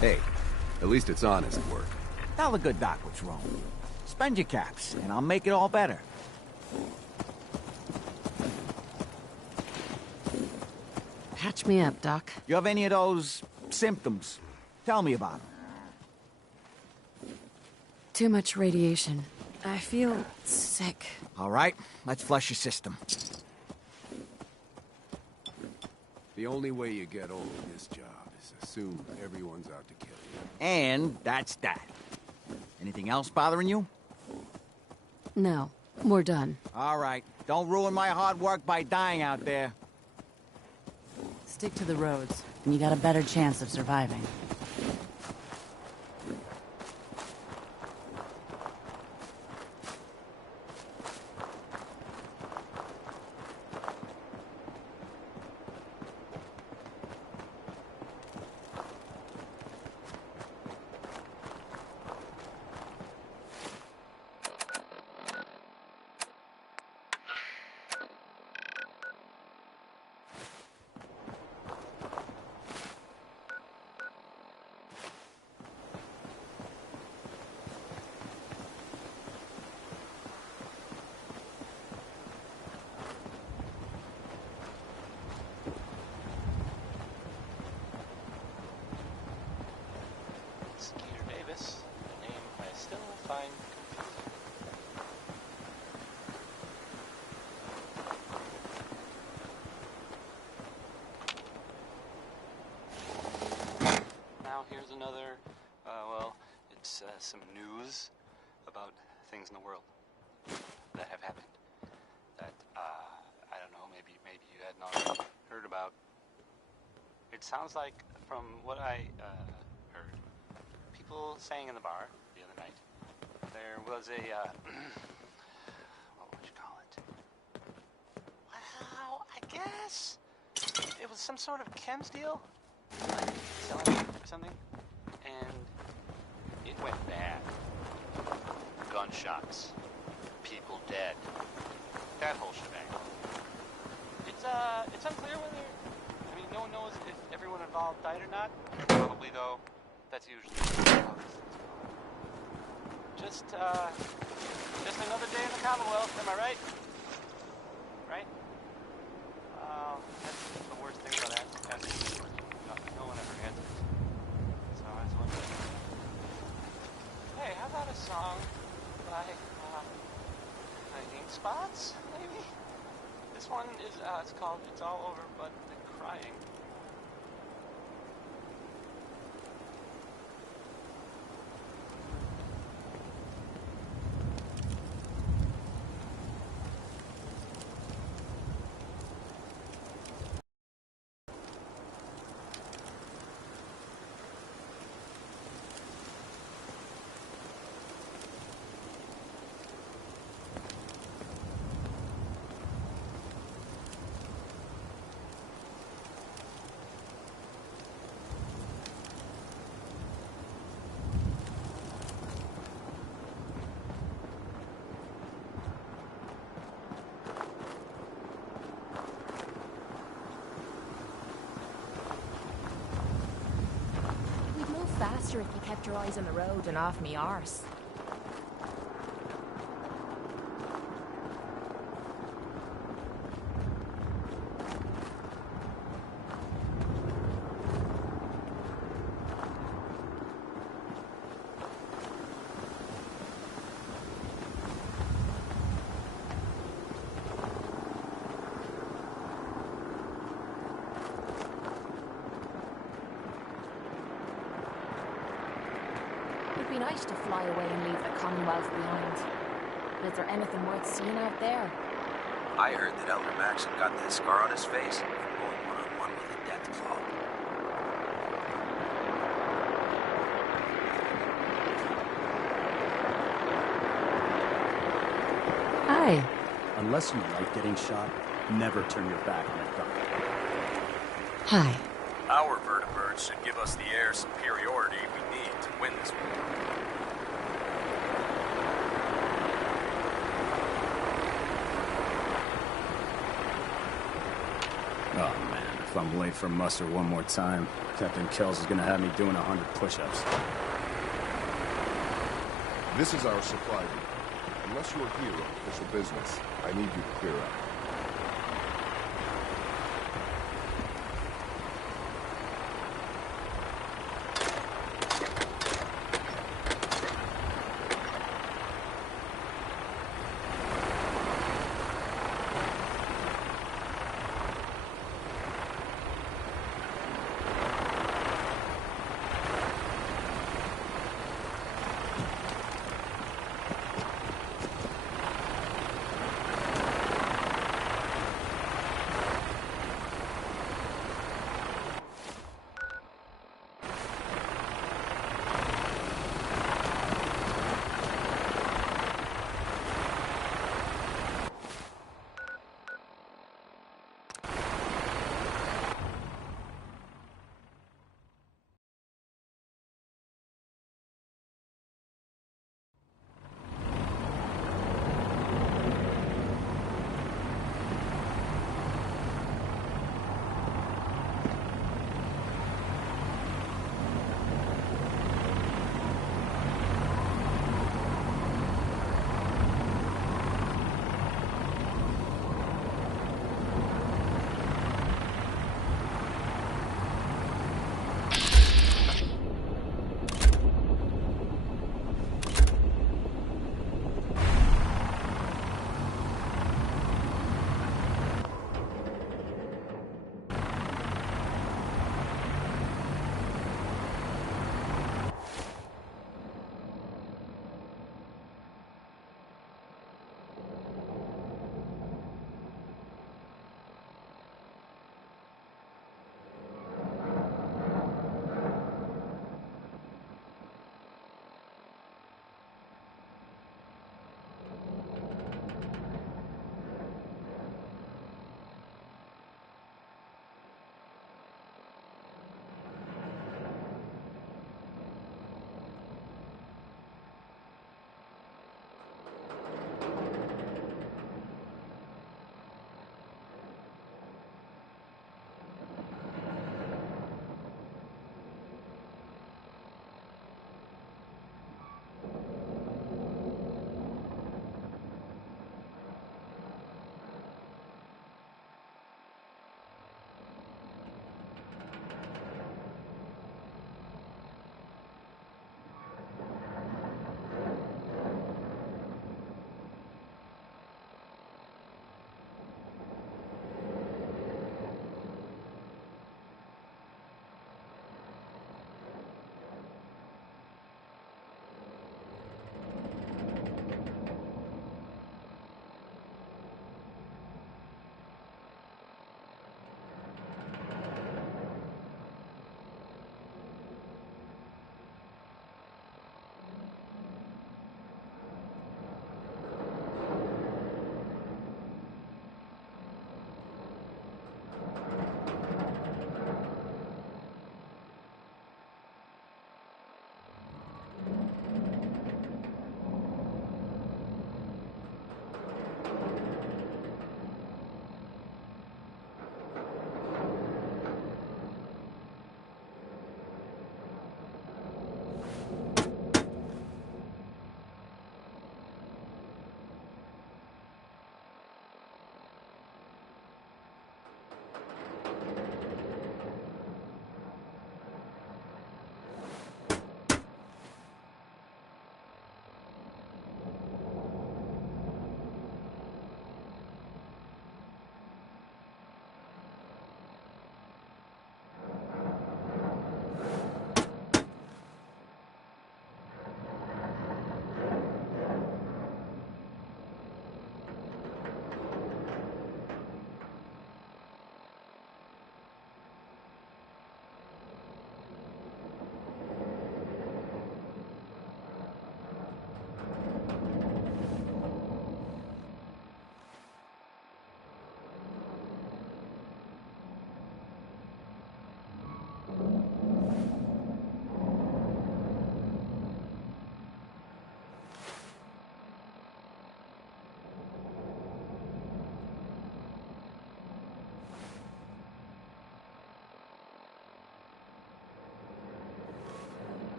Hey, at least it's honest work. Tell the good doc what's wrong. Spend your caps, and I'll make it all better. Patch me up, Doc. You have any of those symptoms? Tell me about them. Too much radiation. I feel sick. All right, let's flush your system. The only way you get over this job is assume everyone's out to kill you. And that's that. Anything else bothering you? No, we're done. All right, don't ruin my hard work by dying out there. Stick to the roads, and you got a better chance of surviving. Skeeter Davis, a name I still find confusing. Now here's another, well, it's some news about things in the world that have happened that, I don't know, maybe you hadn't already heard about. It sounds like, from what I heard, people saying in the bar the other night, there was a, what would you call it? Well, I guess it was some sort of chems deal, like selling or something, and it went bad. Gunshots, people dead, that whole shebang. It's unclear whether, I mean, no one knows if everyone involved died or not. Probably, though, that's usually how these things go. Just another day in the Commonwealth, am I right? Right? That's the worst thing about asking. No one ever answers. So I was wondering. Hey, how about a song by Ink Spots, maybe? This one is, it's called It's All Over But the Crying. Faster if you kept your eyes on the road and off me arse. It'd be nice to fly away and leave the Commonwealth behind. But is there anything worth seeing out there? I heard that Elder Maxon got that scar on his face from going one-on-one with the Deathclaw. Hi. Unless you like getting shot, never turn your back on a gun. Hi. Our vertibirds should give us the air superiority we need to win this war. Oh man, if I'm late for muster one more time, Captain Kells is gonna have me doing 100 push-ups. This is our supply depot. Unless you're here on official business, I need you to clear out.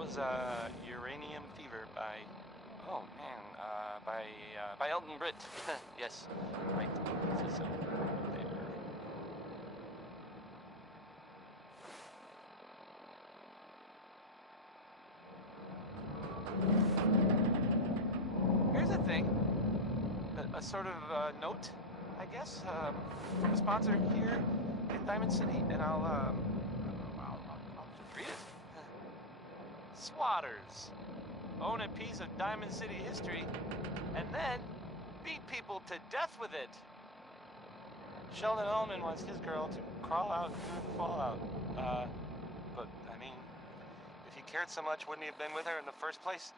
was Uranium Fever by... Oh, man, by Elton Britt. Yes, right. This is, here's the thing. A sort of note, I guess. A sponsor here in Diamond City, and I'll read it. Swatters. Own a piece of Diamond City history, and then beat people to death with it. Sheldon Ellman wants his girl to crawl out through the fallout. But, I mean, if he cared so much, wouldn't he have been with her in the first place?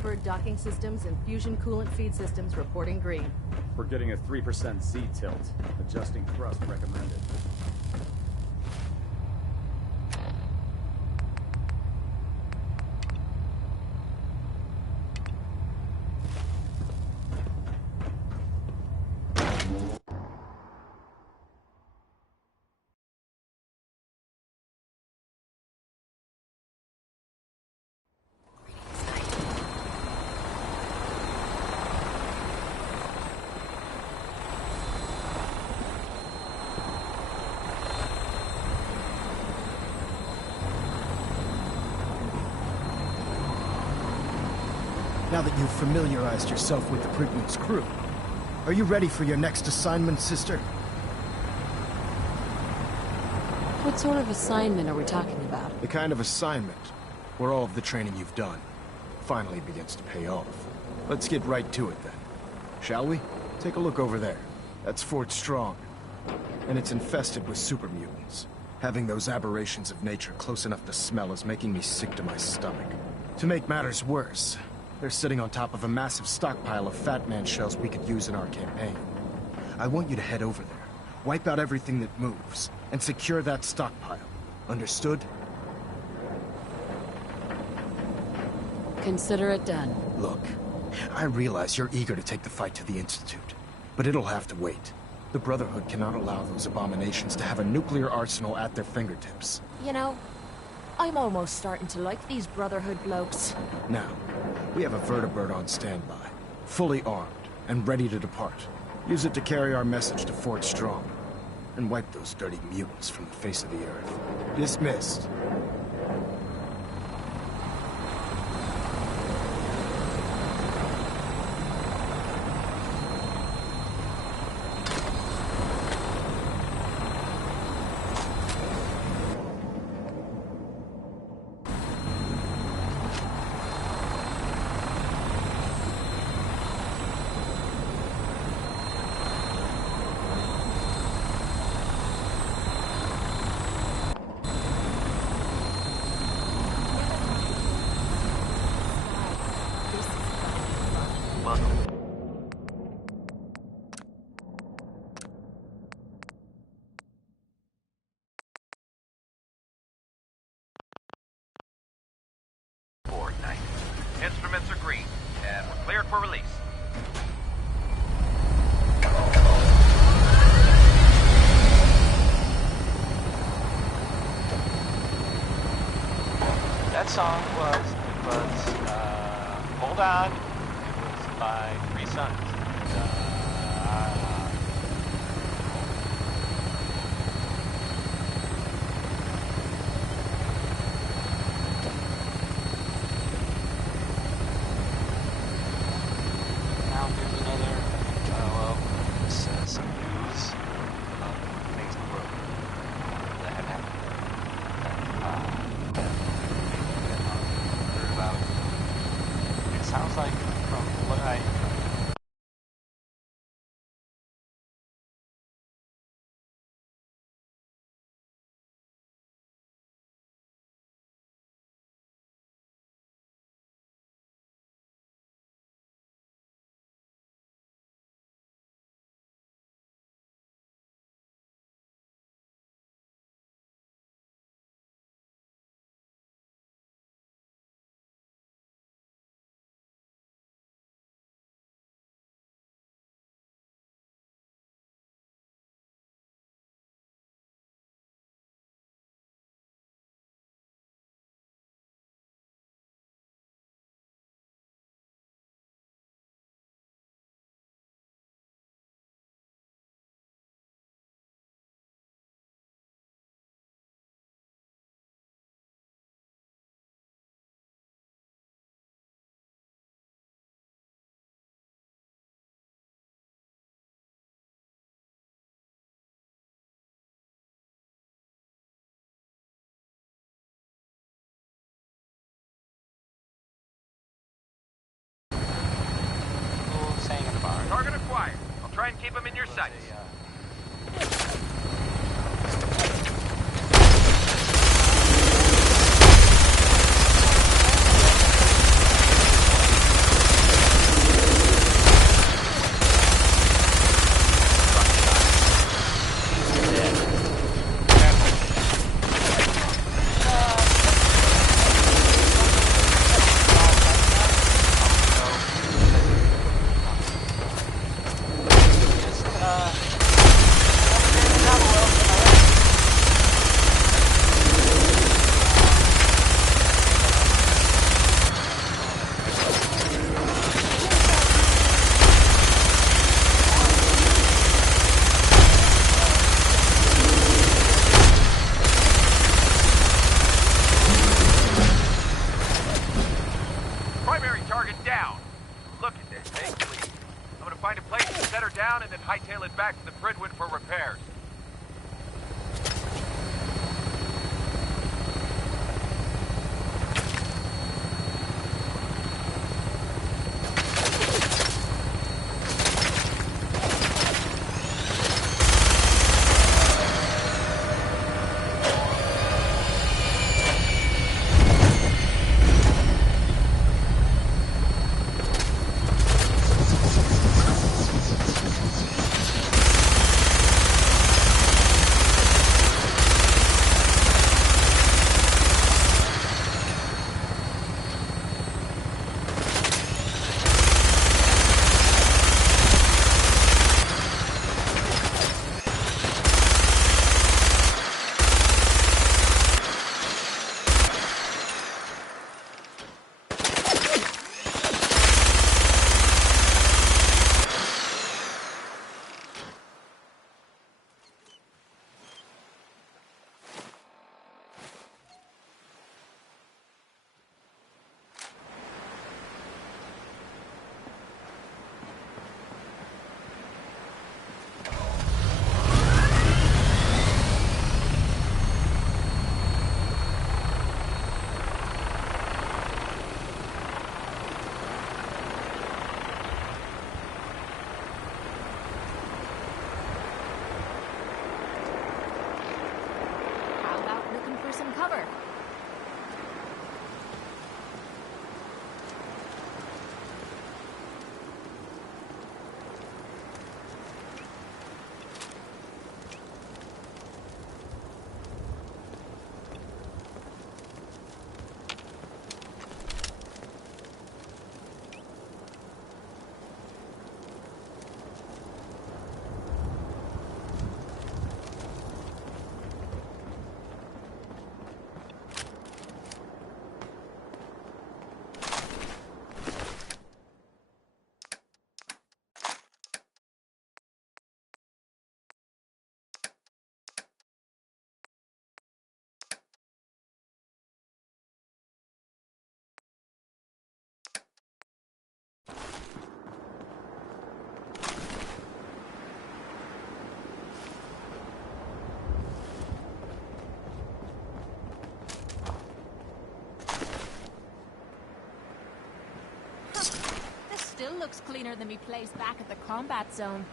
Thunderbird docking systems and fusion coolant feed systems reporting green. We're getting a 3% Z tilt. Adjusting thrust recommended. Now that you've familiarized yourself with the Prigman's crew, are you ready for your next assignment, sister? What sort of assignment are we talking about? The kind of assignment where all of the training you've done finally begins to pay off. Let's get right to it then. Shall we? Take a look over there. That's Fort Strong. And it's infested with super mutants. Having those aberrations of nature close enough to smell is making me sick to my stomach. To make matters worse, they're sitting on top of a massive stockpile of Fat Man shells we could use in our campaign. I want you to head over there, wipe out everything that moves, and secure that stockpile. Understood? Consider it done. Look, I realize you're eager to take the fight to the Institute, but it'll have to wait. The Brotherhood cannot allow those abominations to have a nuclear arsenal at their fingertips. You know, I'm almost starting to like these Brotherhood blokes. Now, we have a Vertibird on standby, fully armed and ready to depart. Use it to carry our message to Fort Strong, and wipe those dirty mutants from the face of the earth. Dismissed. Instruments are green, and we're cleared for release. That song was Hold On. It was by Three Sons. Now here's another, some news about things in the world that have happened. Heard about. It sounds like from what I. Saying in the bar. Target acquired. I'll try and keep him in your sights. get her down and then hightail it back to the Prydwen for repairs. Some cover. Still looks cleaner than me place back at the combat zone.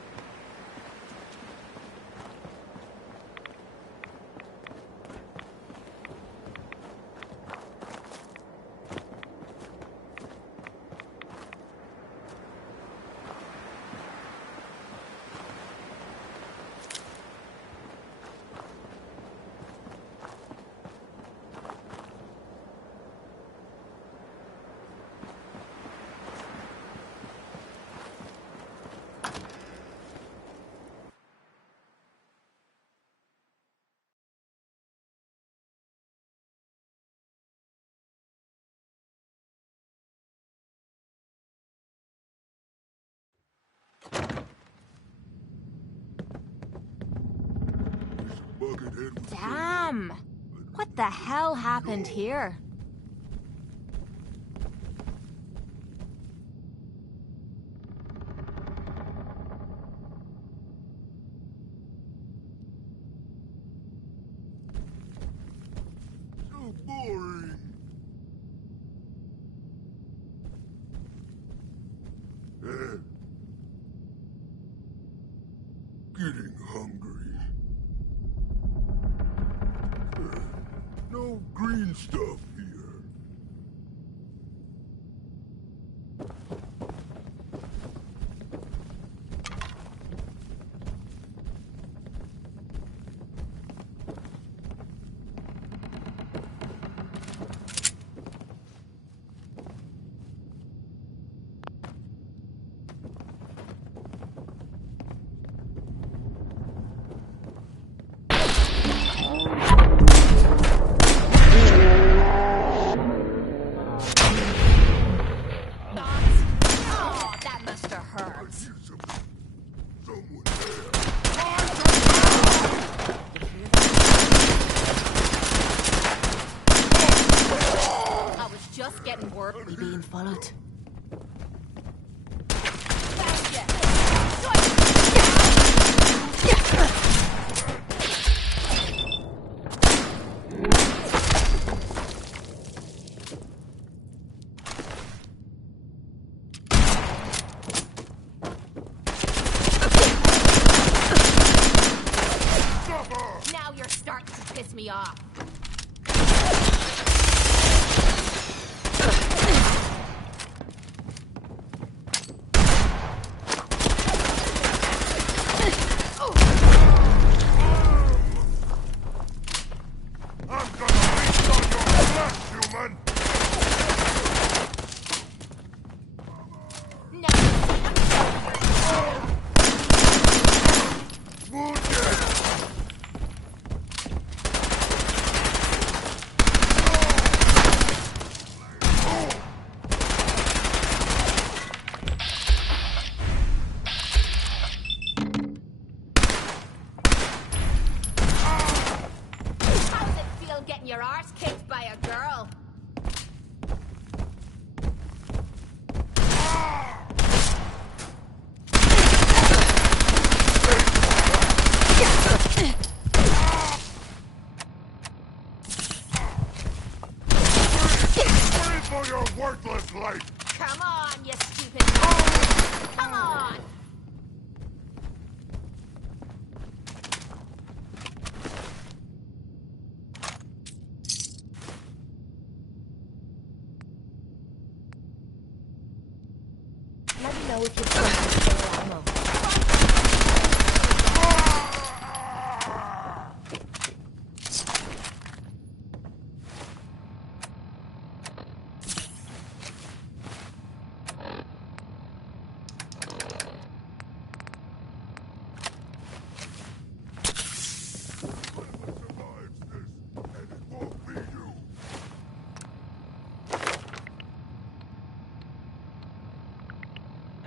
Damn! What the hell happened here? So boring. Getting hungry. No green stuff here. Getting work. We being followed. me know if you've got spare ammo.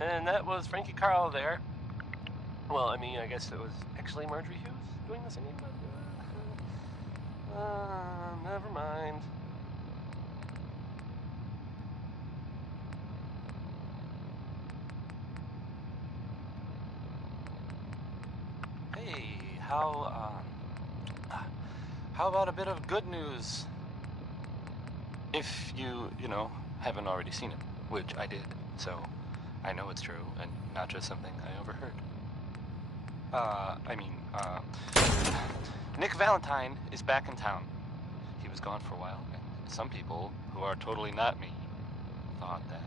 And that was Frankie Carl there. Well, I mean, I guess it was actually Marjorie Hughes doing the singing, but... never mind. Hey, how about a bit of good news? If you haven't already seen it, which I did, so... I know it's true, and not just something I overheard. Nick Valentine is back in town. He was gone for a while, and some people, who are totally not me, thought that...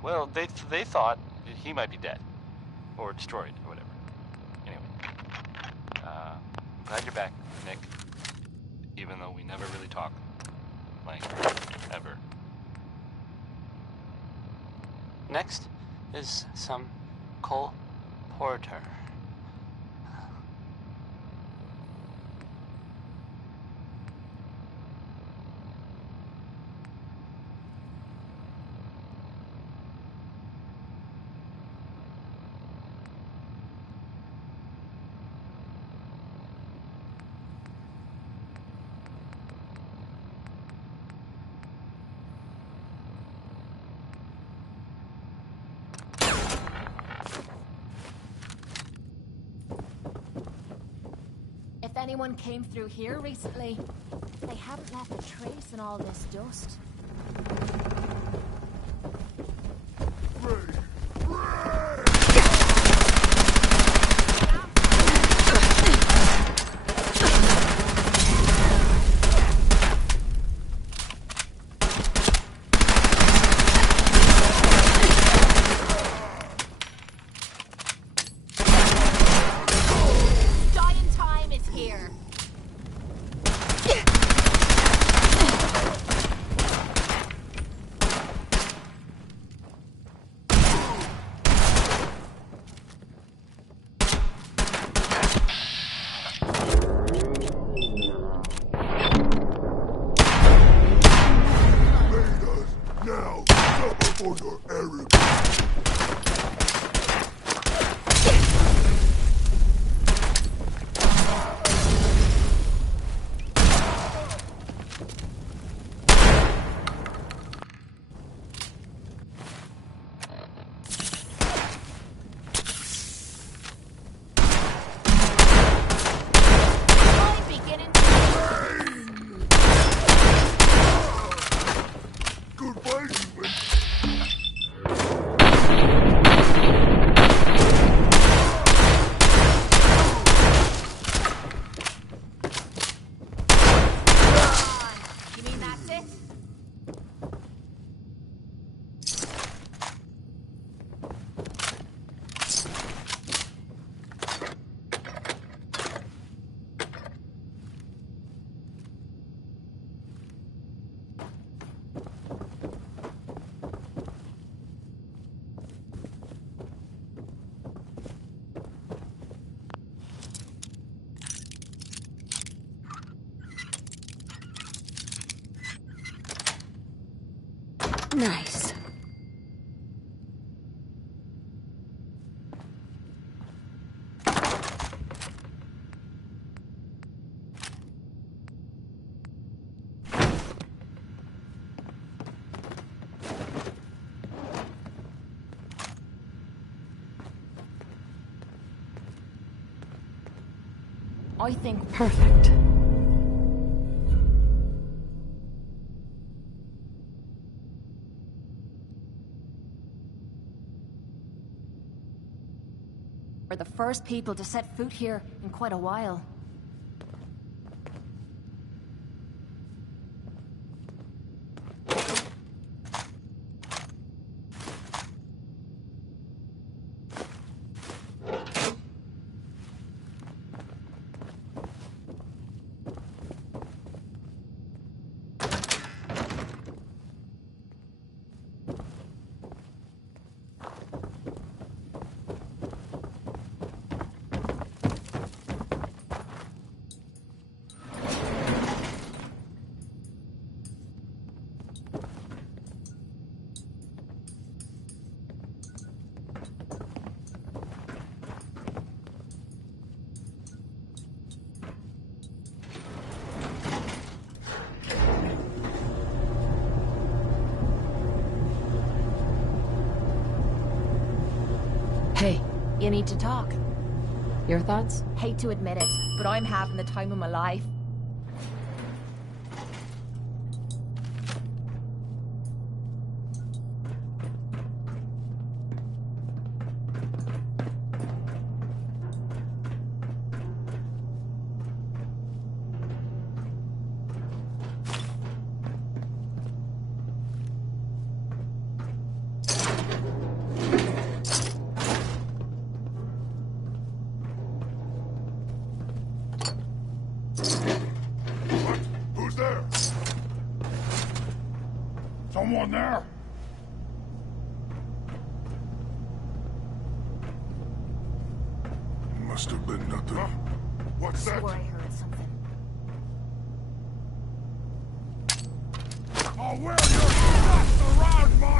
Well, they thought he might be dead, or destroyed, or whatever. Anyway, I'm glad you're back, Nick, even though we never really talk. Like, ever. Next is some Cole Porter. If anyone came through here recently, they haven't left a trace in all this dust. Nice. I think... Perfect. We're the first people to set foot here in quite a while. Hey. You need to talk. Your thoughts? Hate to admit it, but I'm having the time of my life. Who's there? Someone there? Must have been nothing. Huh? What's that? I heard something. I'll wear your dust around my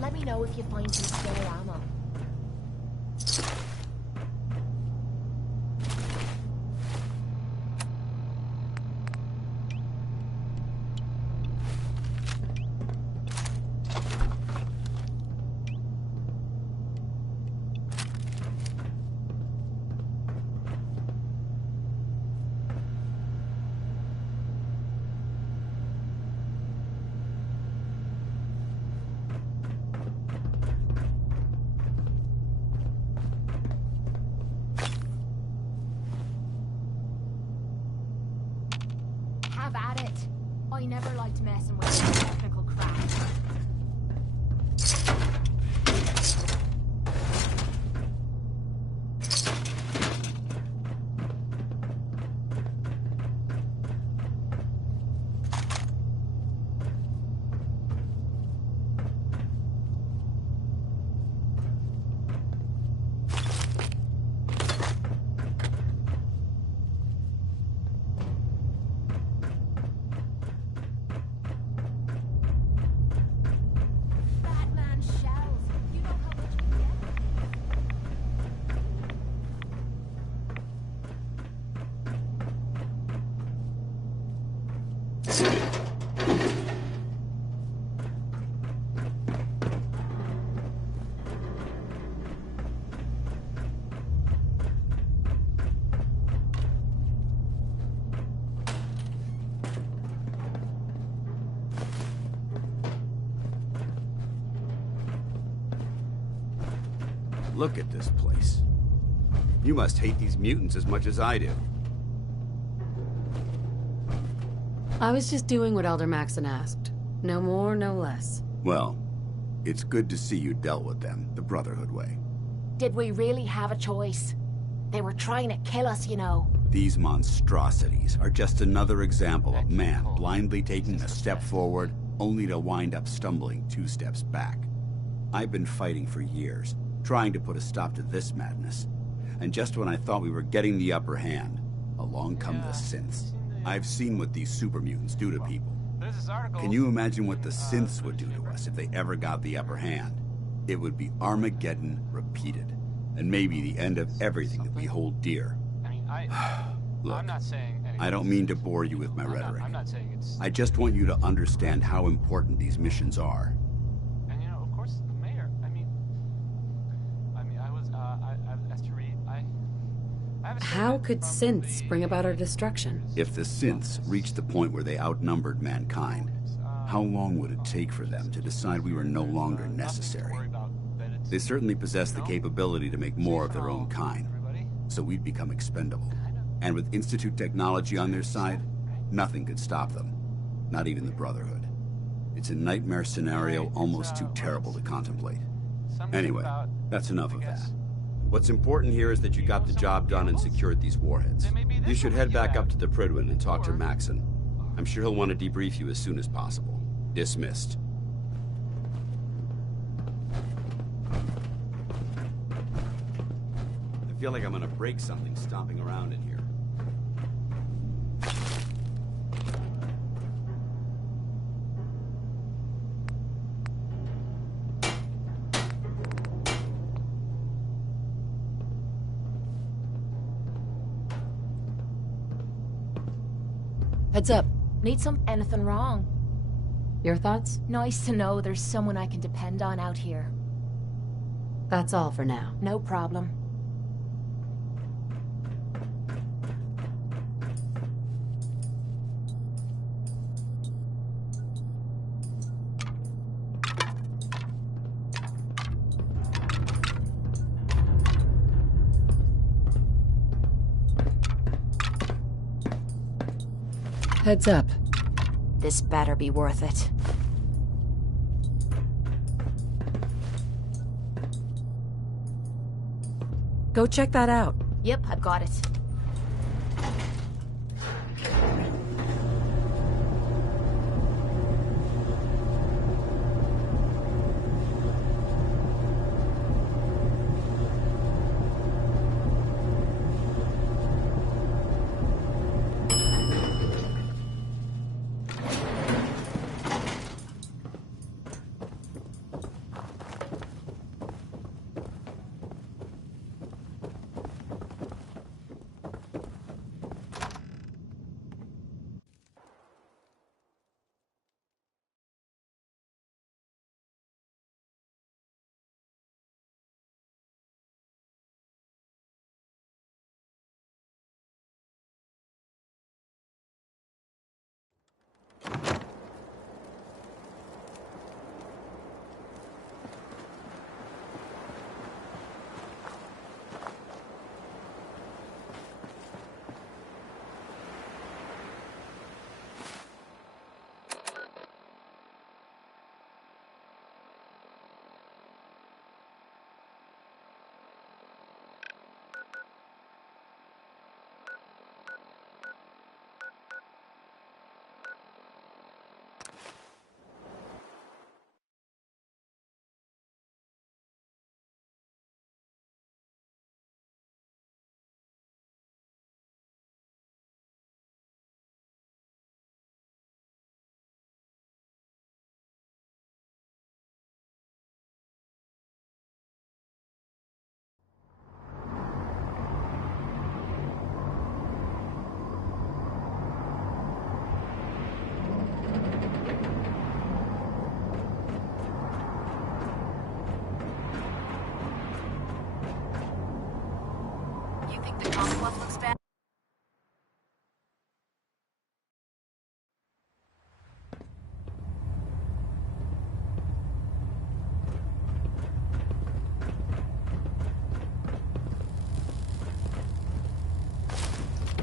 Let me know if you find some spare ammo. Have at it. I never liked messing with technical crap. Batman shells. You know how much you get? Look at this place. You must hate these mutants as much as I do. I was just doing what Elder Maxon asked. No more, no less. Well, it's good to see you dealt with them the Brotherhood way. Did we really have a choice? They were trying to kill us, you know. These monstrosities are just another example of man blindly taking a step forward only to wind up stumbling 2 steps back. I've been fighting for years, trying to put a stop to this madness. And just when I thought we were getting the upper hand, along come the synths. I've seen what these super mutants do to people. Can you imagine what the synths would do to us if they ever got the upper hand? It would be Armageddon repeated, and maybe the end of everything that we hold dear. Look, I'm not saying I don't mean to bore you with my rhetoric. I'm not saying it's... I just want you to understand how important these missions are. And you know, of course, the mayor, I was, as to read, I have a How could synths bring about our destruction? If the synths reached the point where they outnumbered mankind, how long would it take for them to decide we were no longer necessary? They certainly possess the capability to make more of their own kind, so we'd become expendable. And with Institute technology on their side, nothing could stop them, not even the Brotherhood. It's a nightmare scenario almost too terrible to contemplate. something Anyway, about... that's enough of that. What's important here is that you got the job done and secured these warheads. You should head back up to the Prydwen and talk to Maxson. I'm sure he'll want to debrief you as soon as possible. Dismissed. I feel like I'm gonna break something stomping around in here. Heads up. Need anything wrong? Your thoughts? Nice to know there's someone I can depend on out here. That's all for now. No problem. Heads up. This better be worth it. Go check that out. Yep, I've got it.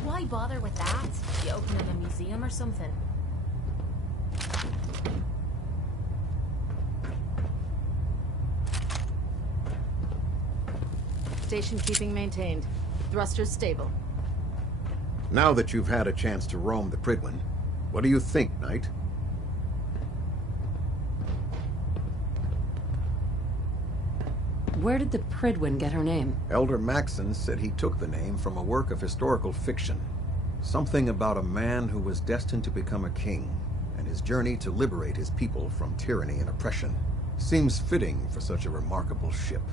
Why bother with that? You opening a museum or something? Station keeping maintained. Thrusters stable. Now that you've had a chance to roam the Prydwen, what do you think, Knight? Where did the Prydwen get her name? Elder Maxson said he took the name from a work of historical fiction. Something about a man who was destined to become a king, and his journey to liberate his people from tyranny and oppression. Seems fitting for such a remarkable ship,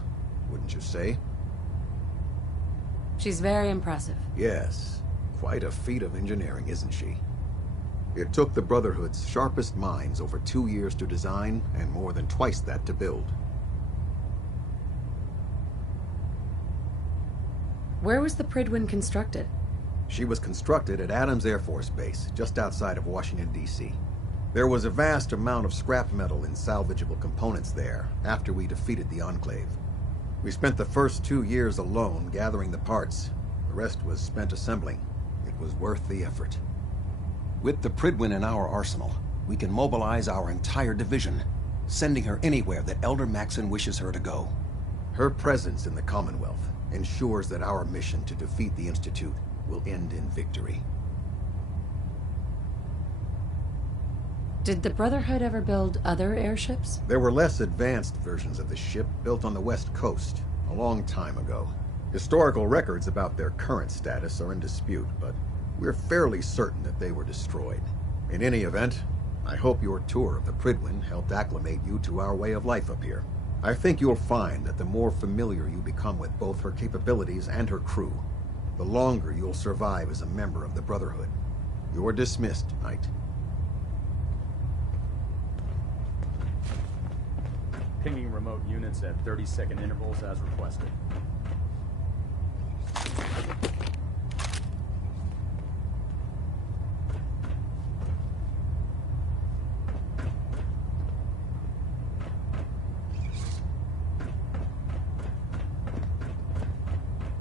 wouldn't you say? She's very impressive. Yes. Quite a feat of engineering, isn't she? It took the Brotherhood's sharpest minds over 2 years to design, and more than twice that to build. Where was the Prydwen constructed? She was constructed at Adams Air Force Base, just outside of Washington, D.C. There was a vast amount of scrap metal and salvageable components there after we defeated the Enclave. We spent the first 2 years alone gathering the parts. The rest was spent assembling. It was worth the effort. With the Prydwen in our arsenal, we can mobilize our entire division. sending her anywhere that Elder Maxon wishes her to go. Her presence in the Commonwealth ensures that our mission to defeat the Institute will end in victory. Did the Brotherhood ever build other airships? There were less advanced versions of the ship built on the West Coast a long time ago. Historical records about their current status are in dispute, but we're fairly certain that they were destroyed. In any event, I hope your tour of the Prydwen helped acclimate you to our way of life up here. I think you'll find that the more familiar you become with both her capabilities and her crew, the longer you'll survive as a member of the Brotherhood. You're dismissed, Knight. Pinging remote units at 30-second intervals as requested.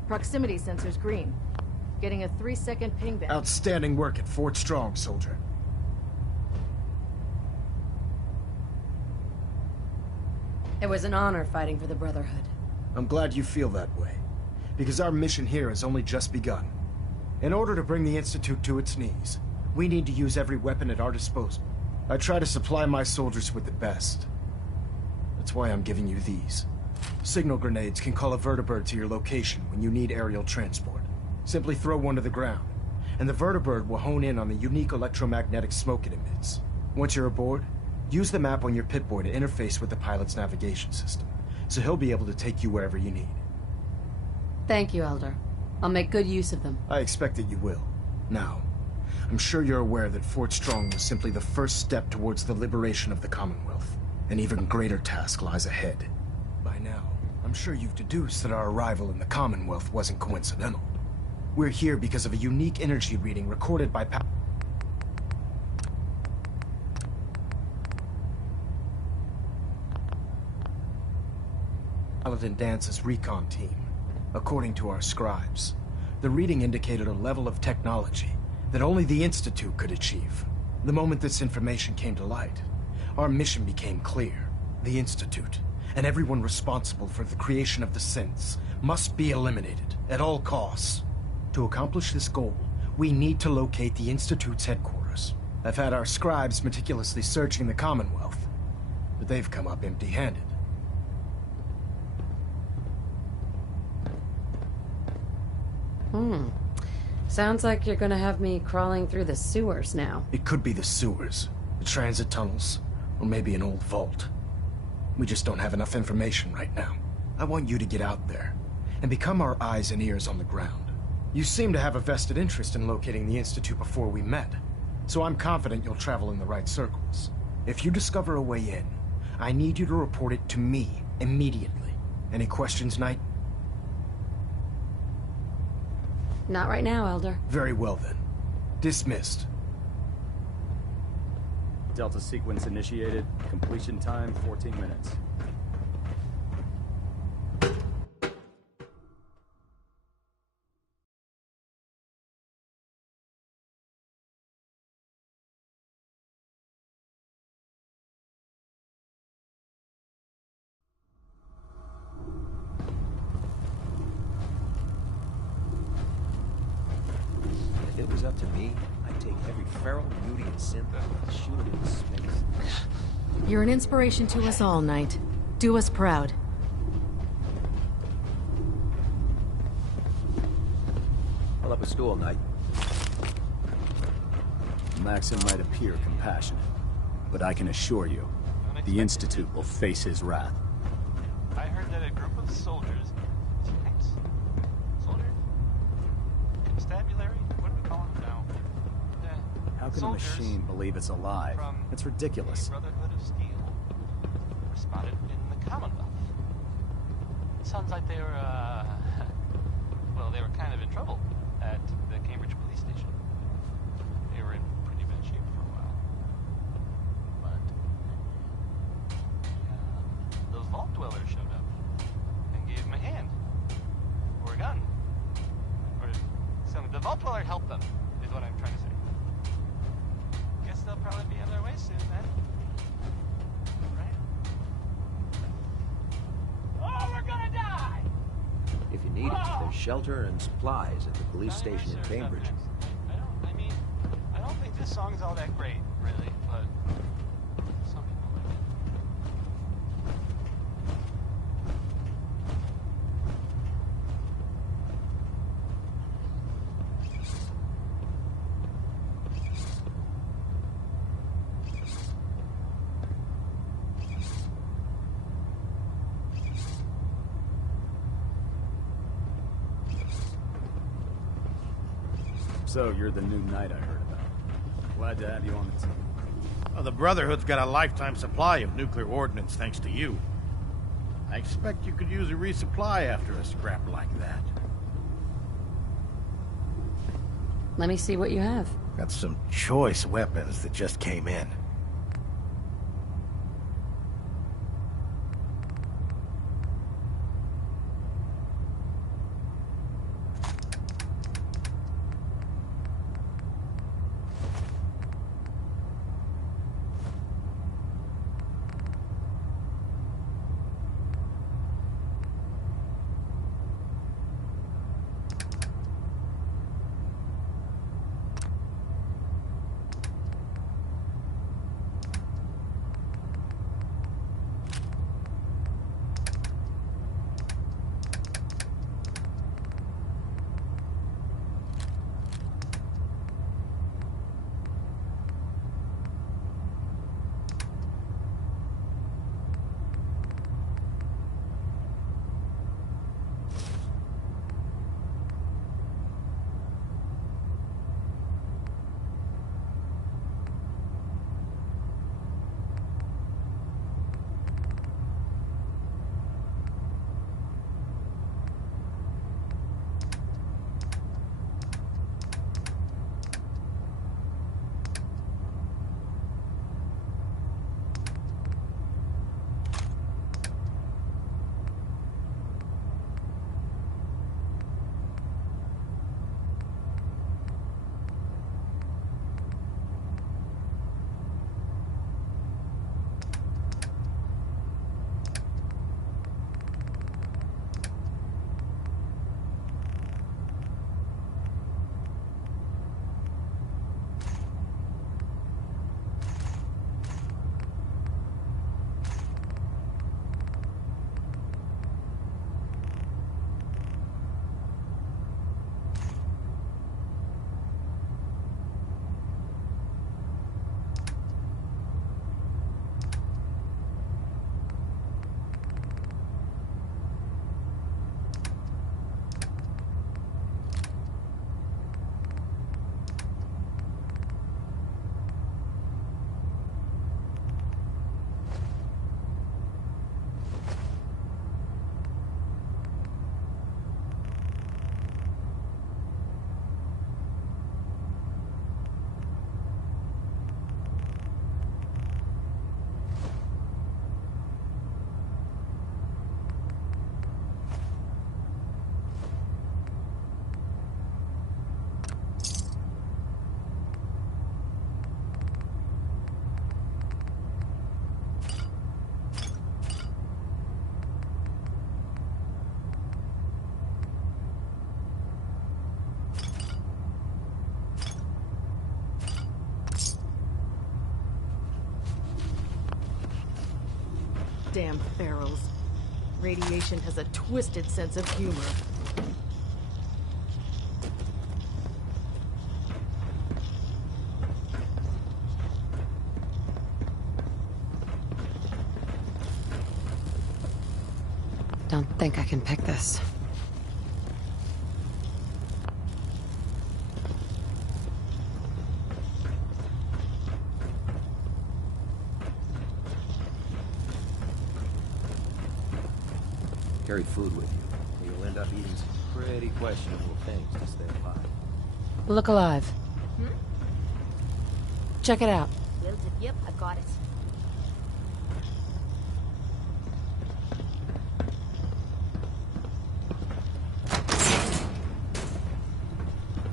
Proximity sensor's green. Getting a 3-second ping back. Outstanding work at Fort Strong, soldier. It was an honor fighting for the Brotherhood. I'm glad you feel that way, because our mission here has only just begun. In order to bring the Institute to its knees, we need to use every weapon at our disposal. I try to supply my soldiers with the best. That's why I'm giving you these. Signal grenades can call a vertibird to your location when you need aerial transport. Simply throw one to the ground, and the vertibird will hone in on the unique electromagnetic smoke it emits. Once you're aboard, use the map on your Pip-Boy to interface with the pilot's navigation system, so he'll be able to take you wherever you need. Thank you, Elder. I'll make good use of them. I expect that you will. Now, I'm sure you're aware that Fort Strong was simply the first step towards the liberation of the Commonwealth. An even greater task lies ahead. By now, I'm sure you've deduced that our arrival in the Commonwealth wasn't coincidental. We're here because of a unique energy reading recorded by Paladin Dance's recon team. According to our scribes, the reading indicated a level of technology that only the Institute could achieve. The moment this information came to light, our mission became clear. The Institute, and everyone responsible for the creation of the synths, must be eliminated at all costs. To accomplish this goal, we need to locate the Institute's headquarters. I've had our scribes meticulously searching the Commonwealth, but they've come up empty-handed. Sounds like you're gonna have me crawling through the sewers now. It could be the sewers, the transit tunnels, or maybe an old vault. We just don't have enough information right now. I want you to get out there and become our eyes and ears on the ground. You seem to have a vested interest in locating the Institute before we met, so I'm confident you'll travel in the right circles. If you discover a way in, I need you to report it to me immediately. Any questions, Knight? Not right now, Elder. Very well then. Dismissed. Delta sequence initiated. Completion time 14 minutes. If it was up to me, I'd take every feral beauty and synth and shoot it into space. You're an inspiration to us all, Knight. Do us proud. Pull up a stool, Knight. Maxon might appear compassionate, but I can assure you, the Institute will face his wrath. I heard that a group of soldiers... Soldiers? Constabulary? What do we call them now? How can a machine believe it's alive? It's ridiculous. The Brotherhood of Steel were spotted in the Commonwealth. It sounds like they were, well, they were kind of in trouble at the Cambridge police station. They were in pretty bad shape for a while. But those vault dwellers showed up and gave them a hand. Or a gun. Or the vault dweller helped them, is what I'm trying to say. Guess they'll probably be on their way soon, then. Right? need it. There's shelter and supplies at the police station in Cambridge. I don't think this song's all that great, really, but some people like So, you're the new knight I heard about. Glad to have you on the team. Well, the Brotherhood's got a lifetime supply of nuclear ordnance thanks to you. I expect you could use a resupply after a scrap like that. Let me see what you have. Got some choice weapons that just came in. Damn ferals. Radiation has a twisted sense of humor. Don't think I can pick this. Carry food with you, or you'll end up eating some pretty questionable things to stay alive. Look alive. Check it out. Yep, I got it.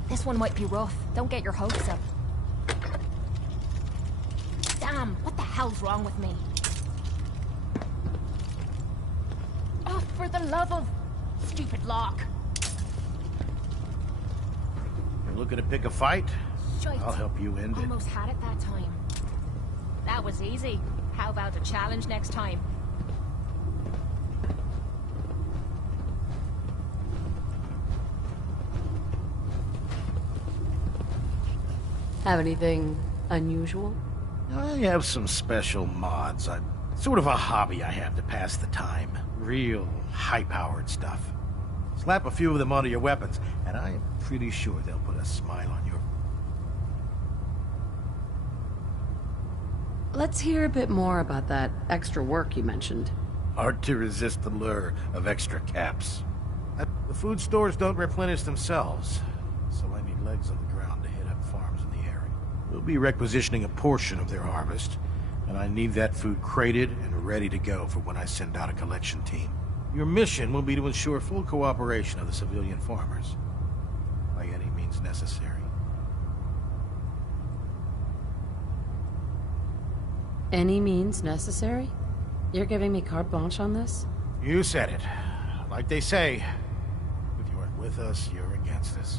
This one might be rough. Don't get your hopes up. Damn, what the hell's wrong with me? Oh, for the love of... stupid lock. looking to pick a fight? Shite. I'll help you end it. Almost had it that time. That was easy. How about a challenge next time? Have anything unusual? I have some special mods. Sort of a hobby I have to pass the time. Real high-powered stuff. Slap a few of them onto your weapons, and I am pretty sure they'll put a smile on your... Let's hear a bit more about that extra work you mentioned. Hard to resist the lure of extra caps. The food stores don't replenish themselves, so I need legs on the ground to hit up farms in the area. We'll be requisitioning a portion of their harvest, and I need that food crated and ready to go for when I send out a collection team. Your mission will be to ensure full cooperation of the civilian farmers, by any means necessary. Any means necessary? You're giving me carte blanche on this? You said it. Like they say, if you aren't with us, you're against us.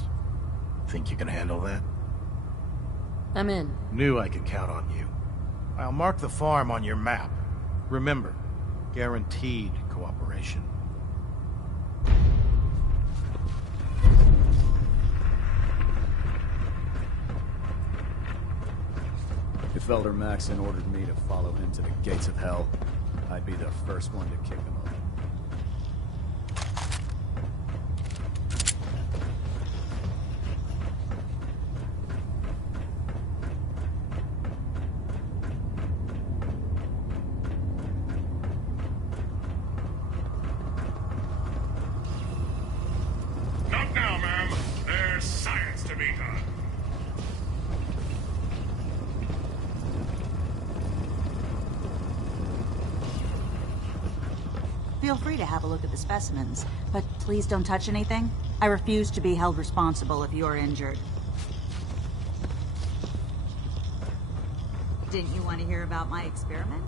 Think you can handle that? I'm in. Knew I could count on you. I'll mark the farm on your map. Remember, guaranteed cooperation. If Elder Maxon ordered me to follow him to the gates of hell, I'd be the first one to kick him open. Not now, ma'am. There's science to be done. Feel free to have a look at the specimens, but please don't touch anything. I refuse to be held responsible if you're injured. Didn't you want to hear about my experiment?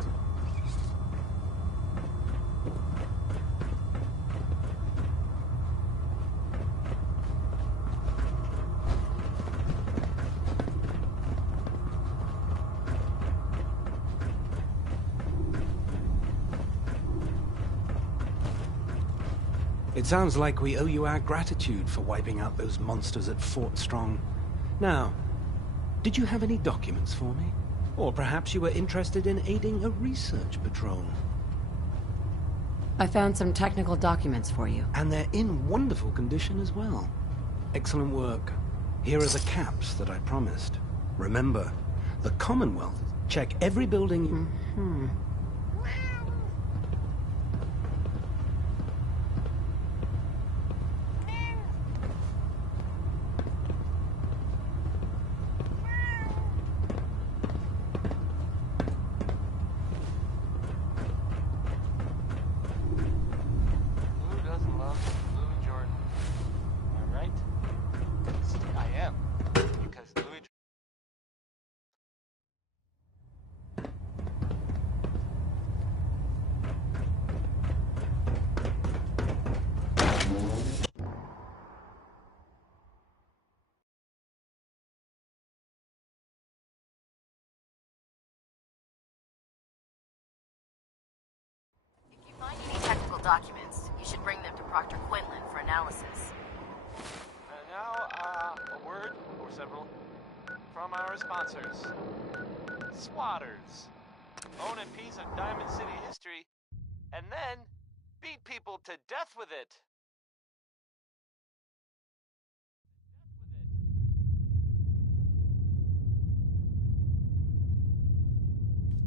It sounds like we owe you our gratitude for wiping out those monsters at Fort Strong. Now, did you have any documents for me? Or perhaps you were interested in aiding a research patrol? I found some technical documents for you. And they're in wonderful condition as well. Excellent work. Here are the caps that I promised. Remember, the Commonwealth check every building... Mm-hmm. Documents. You should bring them to Proctor Quinlan for analysis. Now, a word or several from our sponsors. Swatters. Own a piece of Diamond City history, and then beat people to death with it.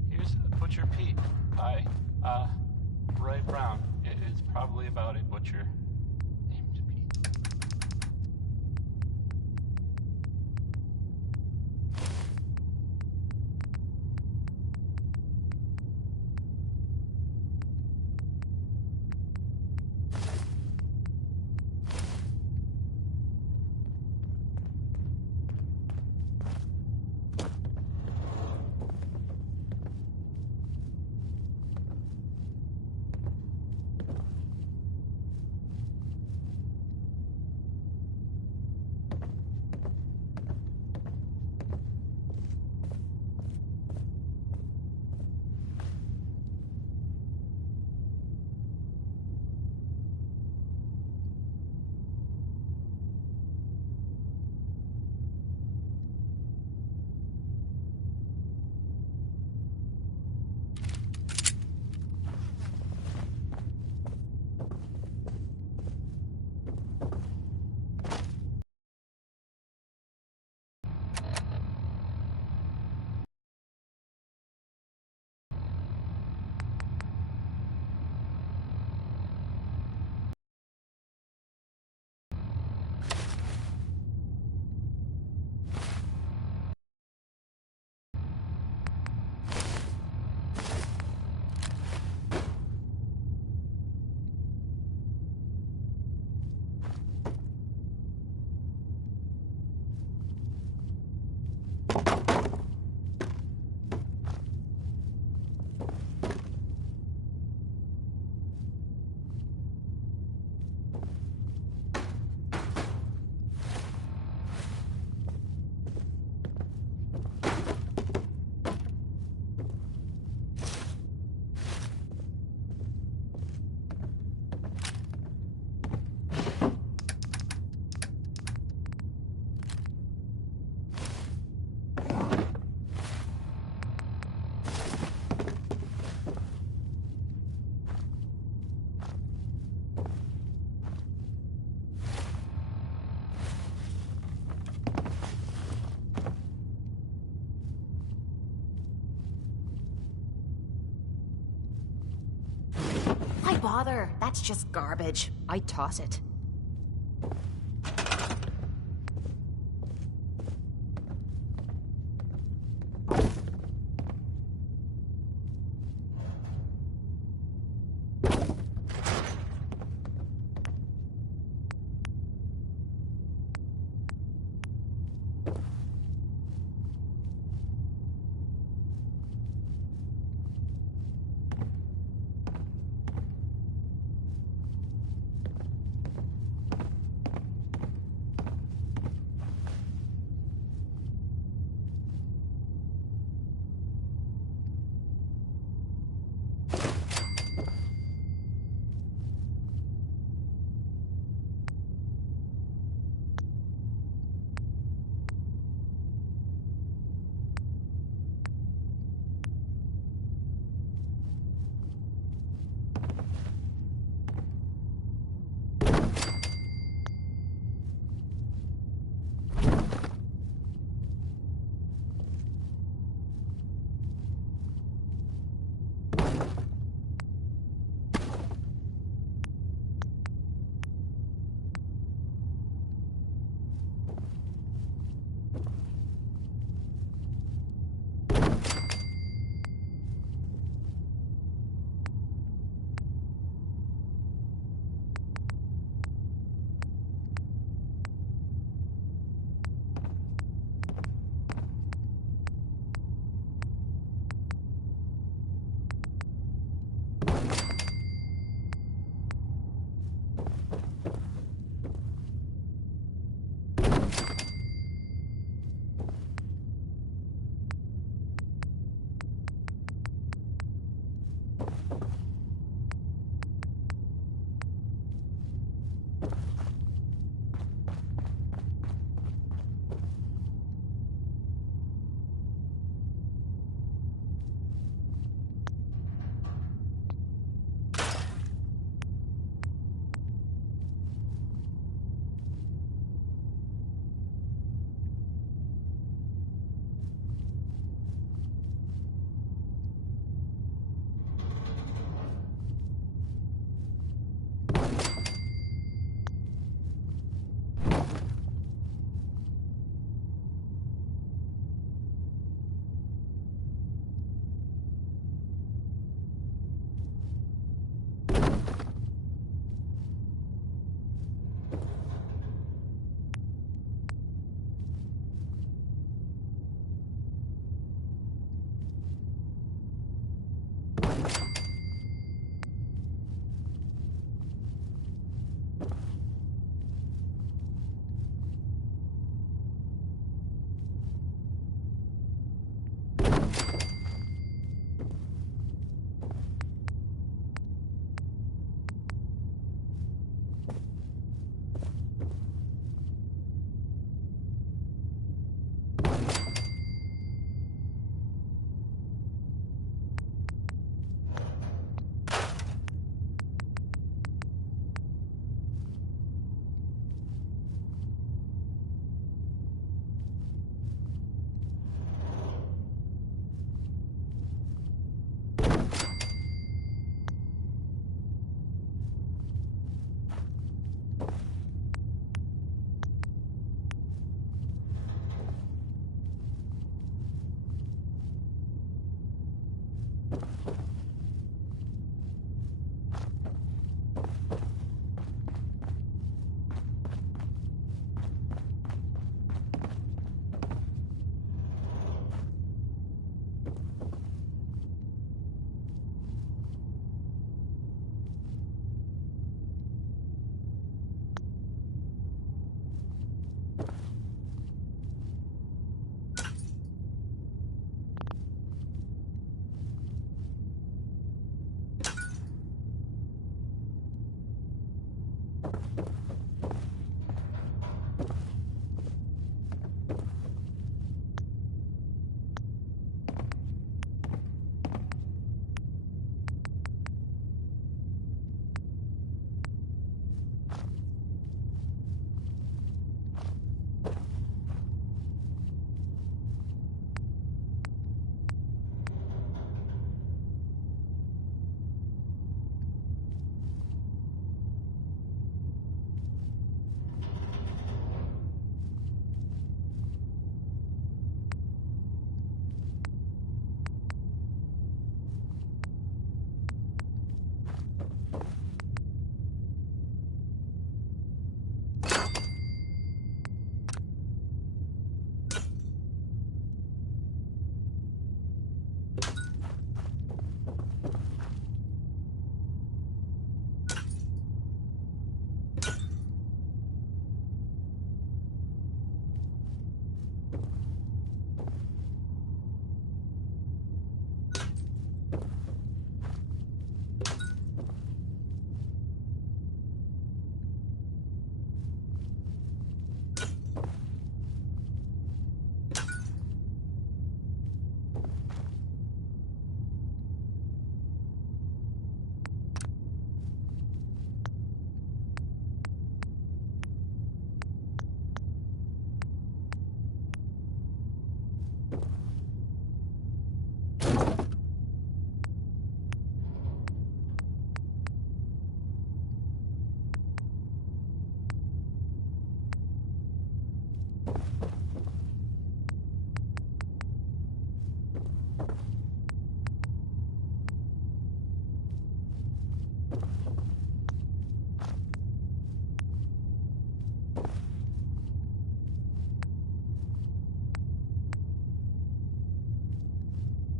Here's Butcher Pete by, Roy Brown. It is probably about a butcher named Pete. bother? That's just garbage. I'd toss it.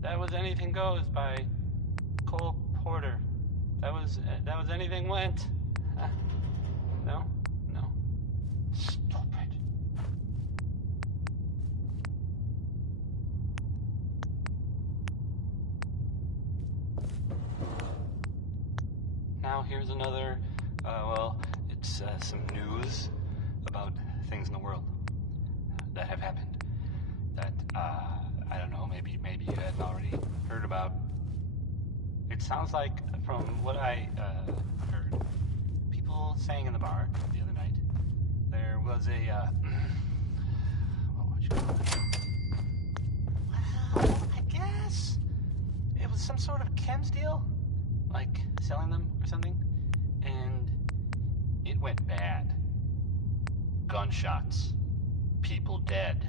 That was Anything Goes by Cole Porter. That was Anything Went. No? No. Stupid. Now here's another, well, it's some news about things in the world that have happened that, I don't know, maybe you hadn't already heard about. It sounds like, from what I heard, people saying in the bar the other night, there was a, what would you call it? Well, I guess it was some sort of chems deal, like selling them or something, and it went bad. Gunshots, people dead,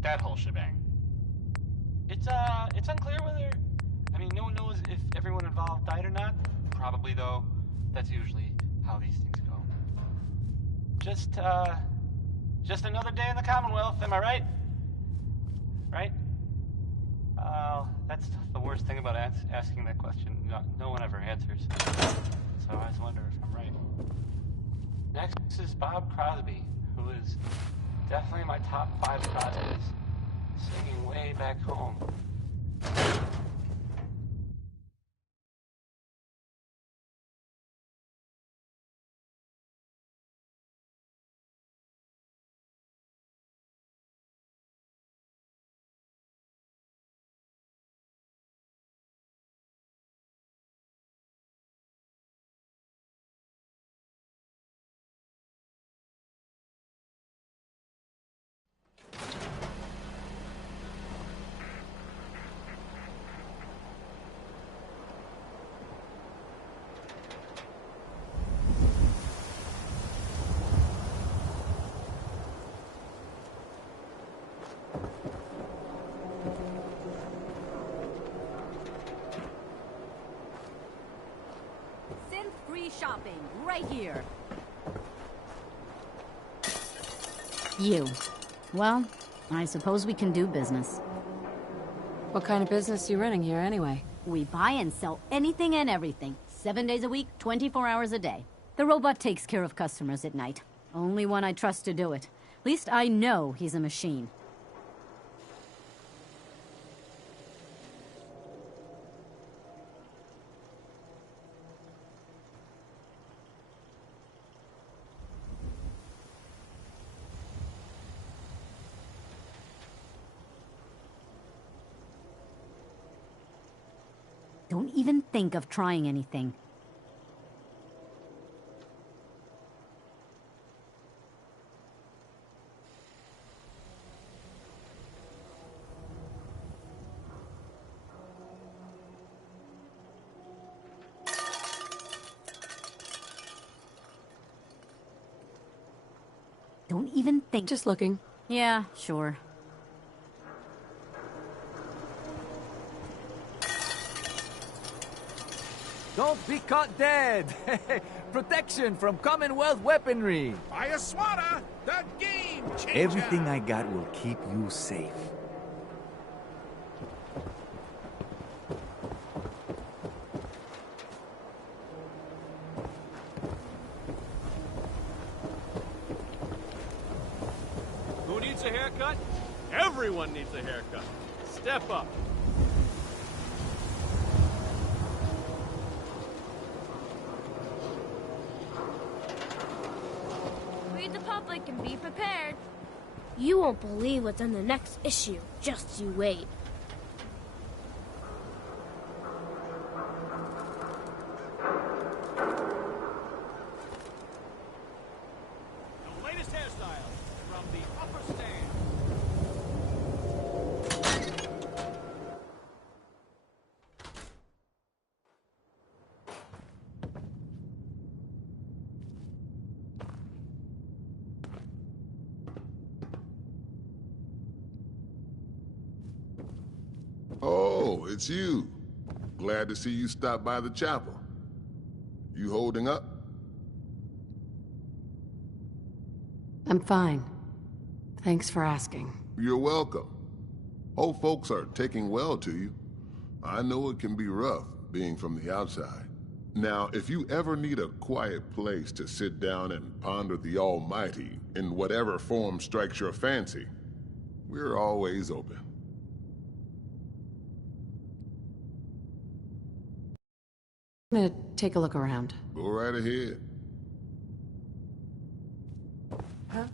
that whole shebang. It's unclear whether, I mean, no one knows if everyone involved died or not. Probably, though. That's usually how these things go. Just another day in the Commonwealth, am I right? Right? That's the worst thing about asking that question. No one ever answers. So I always wonder if I'm right. Next is Bob Crosby, who is definitely my top 5 Crosbys, singing way back home. Free shopping, right here. You. Well, I suppose we can do business. What kind of business are you running here, anyway? We buy and sell anything and everything. 7 days a week, 24 hours a day. The robot takes care of customers at night. Only one I trust to do it. At least I know he's a machine. Don't even think of trying anything. Don't even think. Just looking. Yeah, sure. Don't be caught dead! Protection from Commonwealth weaponry! Ayaswara, the game changer! Everything I got will keep you safe. Who needs a haircut? Everyone needs a haircut. Step up. The public and be prepared. You won't believe what's in the next issue. Just you wait. The latest hairstyle from the upper stand. Oh, it's you. Glad to see you stop by the chapel. You holding up? I'm fine. Thanks for asking. You're welcome. Hope folks are taking well to you. I know it can be rough, being from the outside. Now, if you ever need a quiet place to sit down and ponder the Almighty in whatever form strikes your fancy, we're always open. I'm gonna take a look around. Go right ahead. Huh?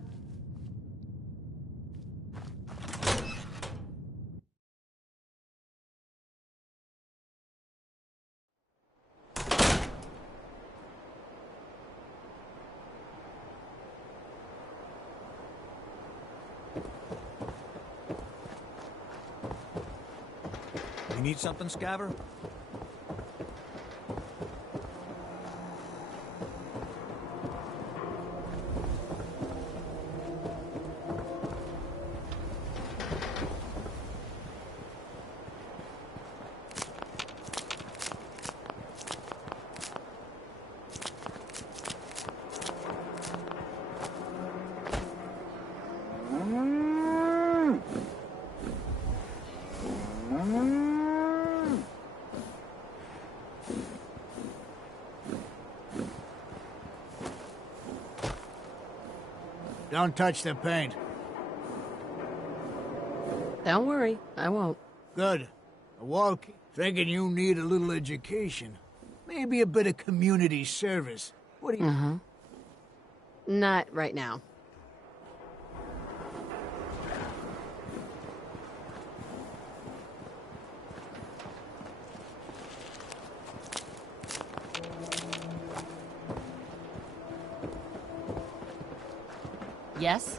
You need something, Scaver? Don't touch the paint. Don't worry, I won't. Good. Awoke, thinking you need a little education. Maybe a bit of community service. What do you... Uh-huh. Not right now. Yes?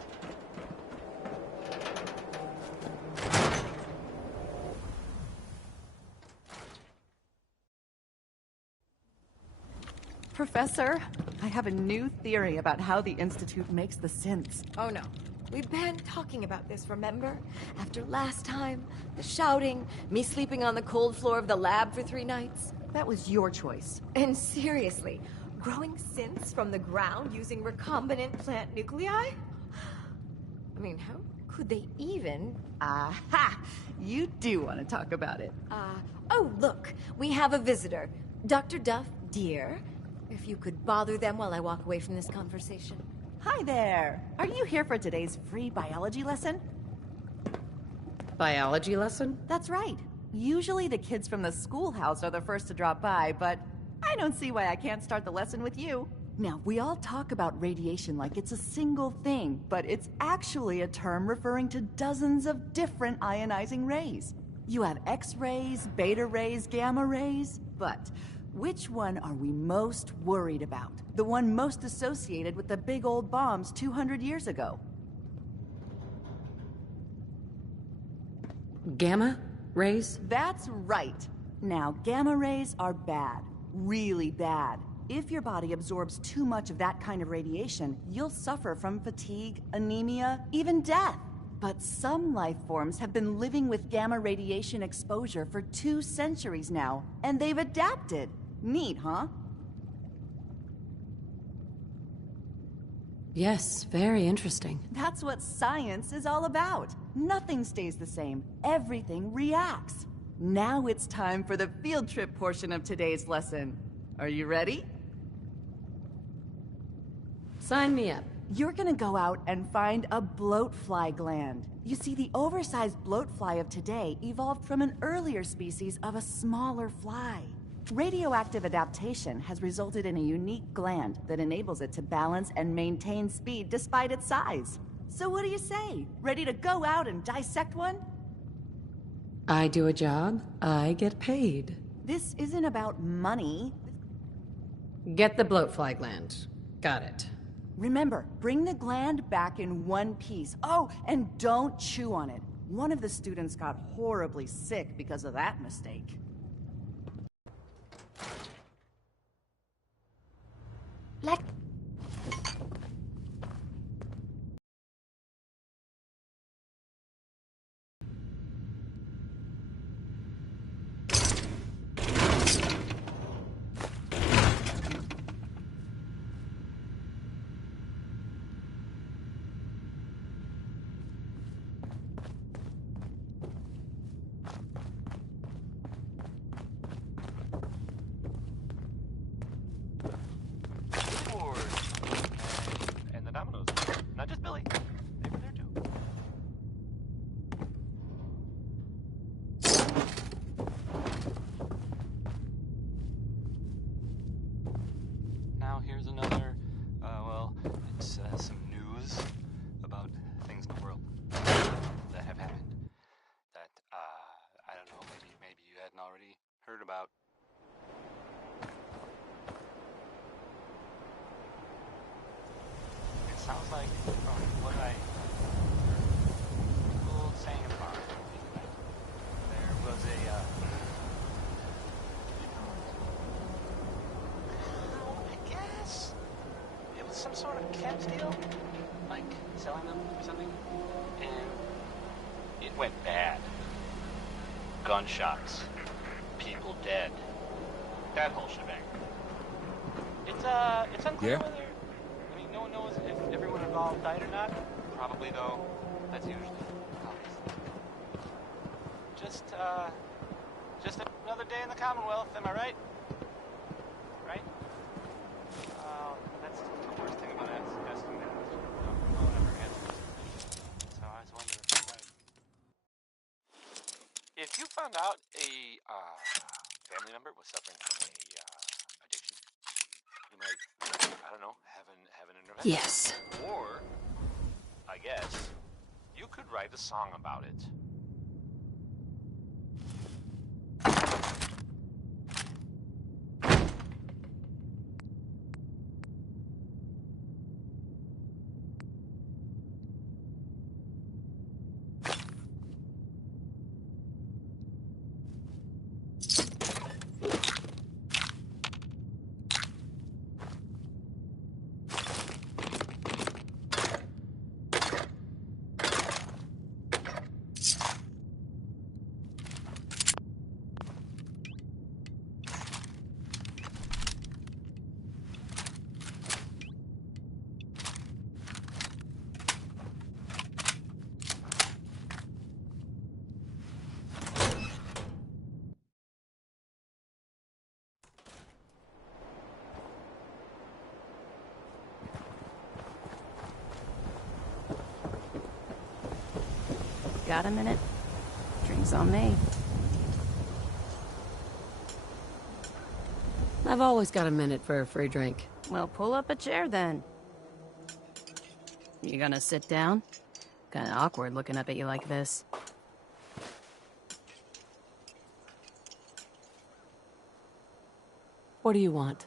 Professor, I have a new theory about how the Institute makes the synths. Oh no. We've been talking about this, remember? After last time, the shouting, me sleeping on the cold floor of the lab for 3 nights. That was your choice. And seriously, growing synths from the ground using recombinant plant nuclei? I mean, how could they even? Aha! You do want to talk about it. Oh, look, we have a visitor. Dr. Duff, dear. If you could bother them while I walk away from this conversation. Hi there. Are you here for today's free biology lesson? Biology lesson? That's right. Usually the kids from the schoolhouse are the first to drop by, but I don't see why I can't start the lesson with you. Now, we all talk about radiation like it's a single thing, but it's actually a term referring to dozens of different ionizing rays. You have X-rays, beta rays, gamma rays, but which one are we most worried about? The one most associated with the big old bombs 200 years ago. Gamma rays? That's right. Now, gamma rays are bad. Really bad. If your body absorbs too much of that kind of radiation, you'll suffer from fatigue, anemia, even death. But some life forms have been living with gamma radiation exposure for 2 centuries now, and they've adapted. Neat, huh? Yes, very interesting. That's what science is all about. Nothing stays the same. Everything reacts. Now it's time for the field trip portion of today's lesson. Are you ready? Sign me up. You're gonna go out and find a bloatfly gland. You see, the oversized bloatfly of today evolved from an earlier species of a smaller fly. Radioactive adaptation has resulted in a unique gland that enables it to balance and maintain speed despite its size. So what do you say? Ready to go out and dissect one? I do a job, I get paid. This isn't about money. Get the bloatfly gland. Got it. Remember, bring the gland back in one piece. Oh, and don't chew on it. One of the students got horribly sick because of that mistake. Let... here's another, well, it's some news about things in the world that have happened that, I don't know, maybe you hadn't already heard about. It sounds like, from what I heard, people saying in the bar, there was a, I guess it was some sort of cat deal, like selling them or something, and it went bad. Gunshots, people dead, that whole shebang. It's unclear whether, I mean, no one knows if everyone involved died or not. Probably, though. That's usually obvious. Just another day in the Commonwealth, am I right? Right? That's the worst thing about asking that. No one ever answers. So I was wondering if I'm right. If you found out a family member was suffering from a addiction, you might, I don't know, have an intervention. Yes. Or, I guess, you could write a song about it. Got a minute? Drinks on me. I've always got a minute for a free drink. Well, pull up a chair then. You gonna sit down? Kinda awkward looking up at you like this. What do you want?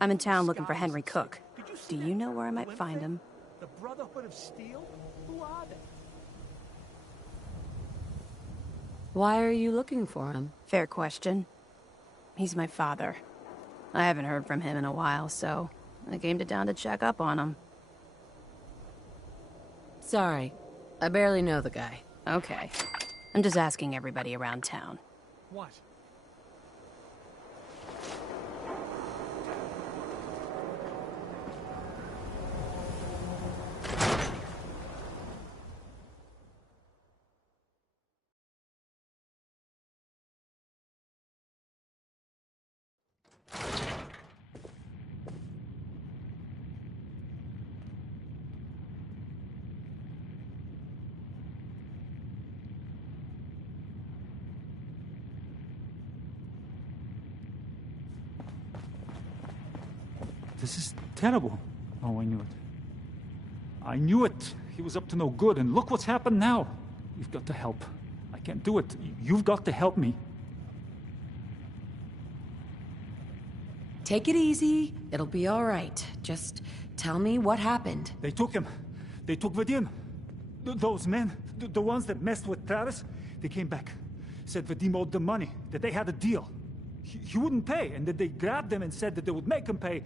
I'm in town looking for Henry Cook. Do you know where I might find him? The Brotherhood of Steel? Who are they? Why are you looking for him? Fair question. He's my father. I haven't heard from him in a while, so I came to town to check up on him. Sorry, I barely know the guy. Okay. I'm just asking everybody around town. What? This is terrible. Oh, I knew it. I knew it. He was up to no good, and look what's happened now. We've got to help. I can't do it. You've got to help me. Take it easy. It'll be all right. Just tell me what happened. They took him. They took Vadim. Those men, the ones that messed with Travis, they came back. Said Vadim owed them money, that they had a deal. He wouldn't pay, and that they grabbed him and said that they would make him pay.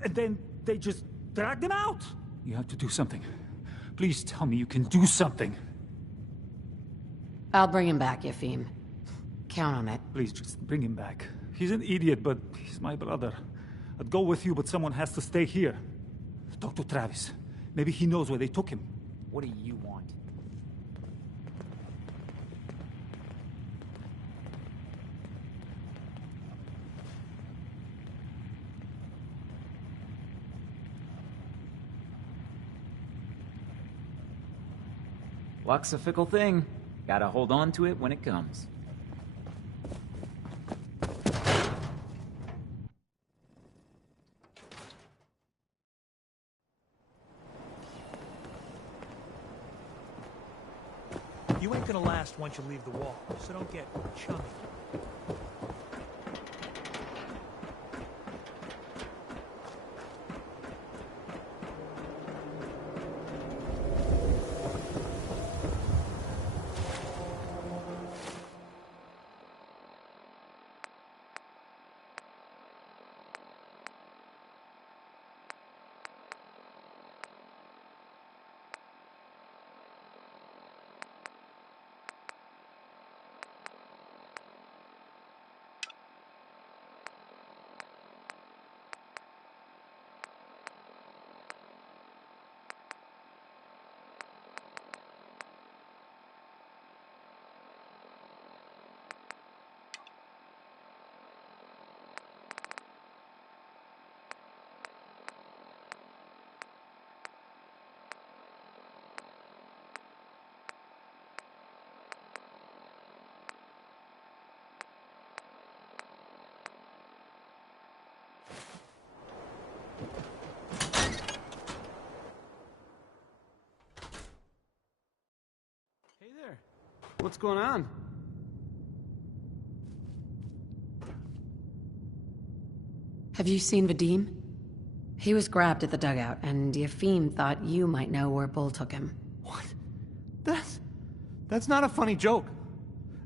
And then they just dragged him out. You have to do something. Please tell me you can do something. I'll bring him back, Yefim. Count on it. Please, just bring him back. He's an idiot, but he's my brother. I'd go with you, but someone has to stay here. Talk to Travis. Maybe he knows where they took him. What do you want? Luck's a fickle thing. Gotta hold on to it when it comes. You ain't gonna last once you leave the wall, so don't get chummy. Hey there. What's going on? Have you seen Vadim? He was grabbed at the dugout, and Yefim thought you might know where Bull took him. What? That's not a funny joke.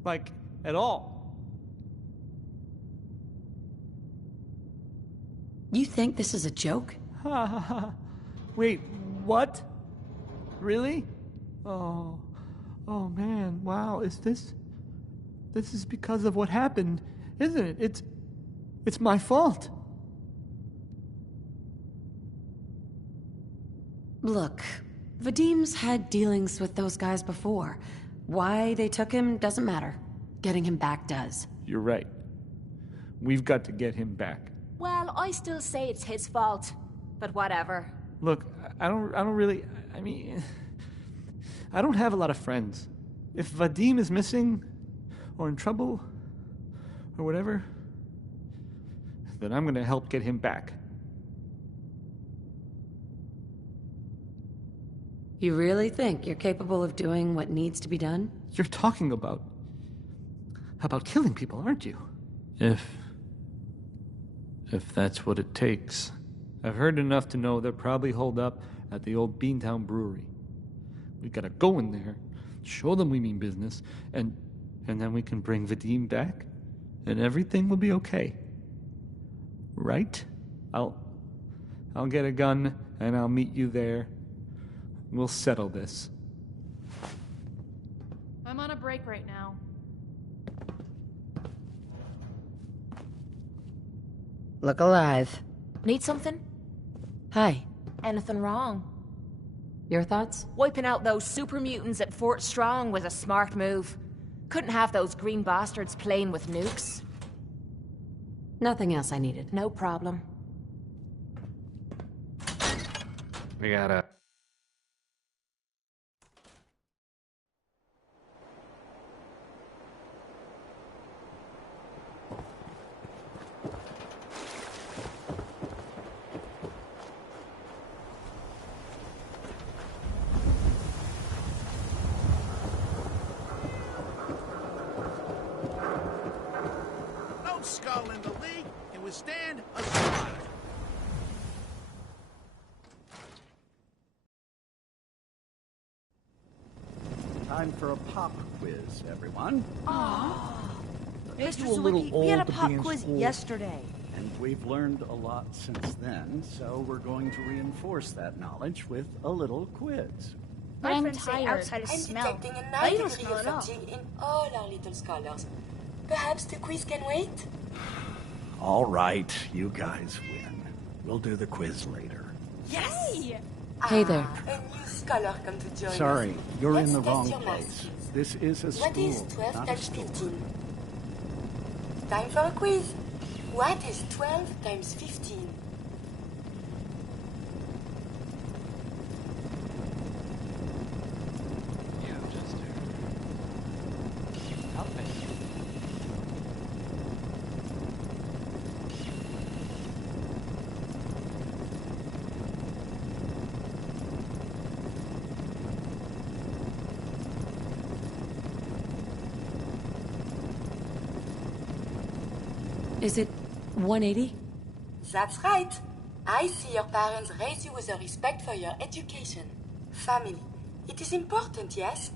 Like, at all. You think this is a joke? Wait, what? Really? Oh man, wow, this is because of what happened, isn't it? It's my fault. Look, Vadim's had dealings with those guys before. Why they took him doesn't matter. Getting him back does. You're right. We've got to get him back. Well, I still say it's his fault. But whatever. Look, I don't really, I mean, I don't have a lot of friends. If Vadim is missing, or in trouble, or whatever, then I'm gonna help get him back. You really think you're capable of doing what needs to be done? You're talking about killing people, aren't you? If that's what it takes. I've heard enough to know they're probably holed up at the old Beantown Brewery. We gotta go in there, show them we mean business, and then we can bring Vadim back, and everything will be okay. Right? I'll get a gun, and I'll meet you there. We'll settle this. I'm on a break right now. Look alive. Need something? Hi. Anything wrong? Your thoughts? Wiping out those super mutants at Fort Strong was a smart move. Couldn't have those green bastards playing with nukes. Nothing else I needed. No problem. We gotta... Skull in the league can withstand a slaughter. Time for a pop quiz, everyone. Mr. You a little Sawicki, we had a old to pop be in quiz school. yesterday. And we've learned a lot since then, so we're going to reinforce that knowledge with a little quiz. But I'm friends say tired. outside of I'm smell. detecting a But you nice don't degree smell of at all. fatigue in all our little scholars. Perhaps the quiz can wait? All right, you guys win. We'll do the quiz later. Yes! Hey there. A new scholar come to join us. Sorry, you're Let's in the test wrong your math place. skills. This is a school, What is 12 not a times store. 15? Time for a quiz. What is 12 times 15? You just I'll pay you. Is it 180? That's right. I see your parents raise you with a respect for your education. Family. It is important, yes?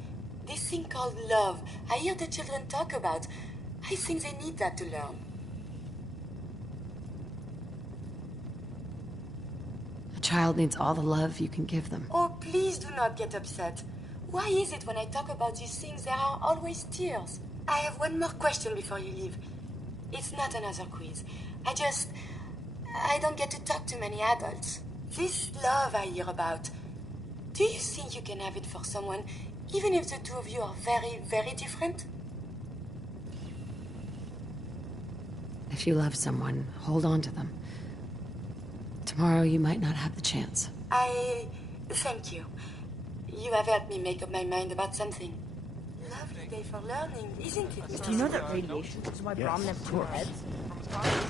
This thing called love, I hear the children talk about. I think they need that to learn. A child needs all the love you can give them. Oh, please do not get upset. Why is it when I talk about these things there are always tears? I have one more question before you leave. It's not another quiz. I don't get to talk to many adults. This love I hear about, do you think you can have it for someone, even if the two of you are very, very different? If you love someone, hold on to them. Tomorrow you might not have the chance. Thank you. You have helped me make up my mind about something. Lovely day for learning, isn't it, Mr. Do you know that radiation is why Brom never two heads?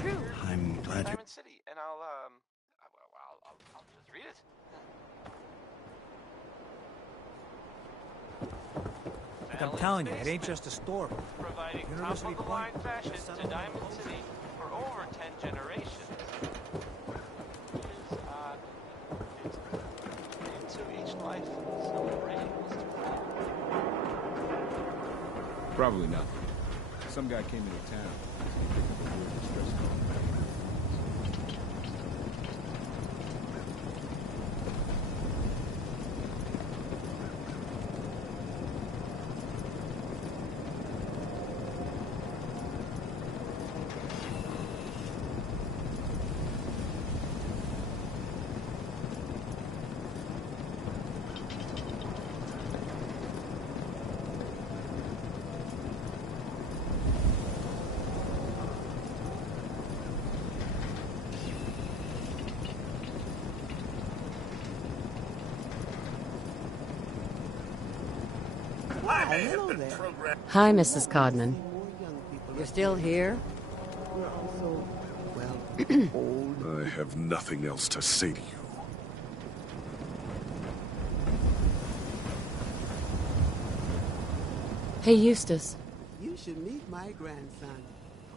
True. I'm glad you... Diamond City, and I'll just read it. Like I'm telling you, it ain't just a store. Providing University top-of-the-line Point. fashion to Diamond City for over 10 generations. Into each life, celebrating was Probably not. Some guy came into town. Hi, Mrs. Codman. You're still here? I have nothing else to say to you. Hey, Eustace. You should meet my grandson.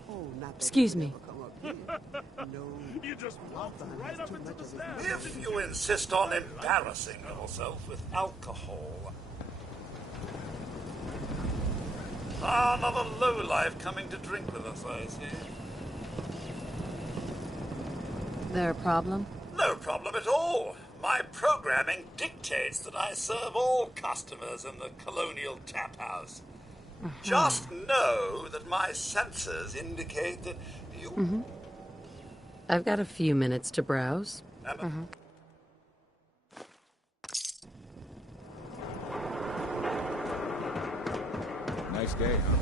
Oh, not that Excuse he'll me. ever come up here. No. You just walked right up into the stand. If you insist on embarrassing yourself with alcohol. Another lowlife coming to drink with us, I see. There a problem? No problem at all. My programming dictates that I serve all customers in the Colonial Tap House. Just know that my sensors indicate that you... I've got a few minutes to browse. Nice day, huh?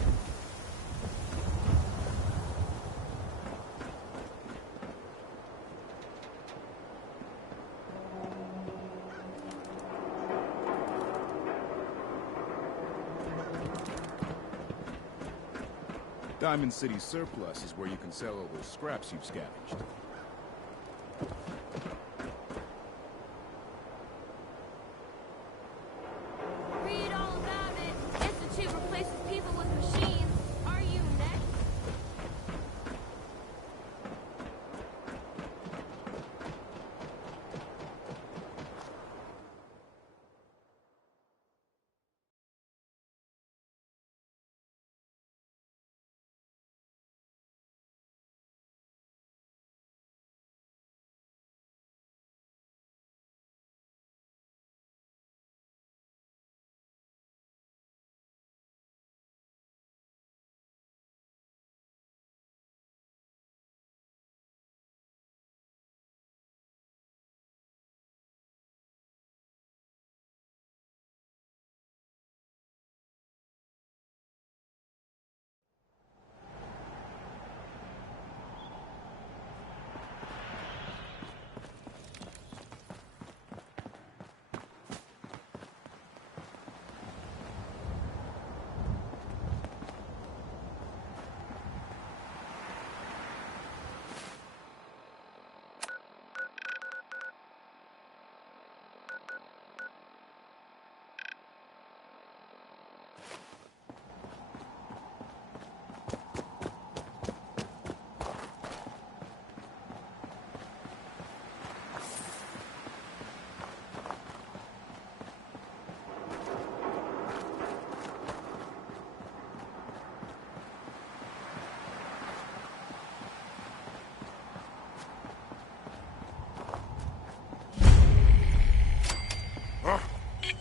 Diamond City Surplus is where you can sell all those scraps you've scavenged.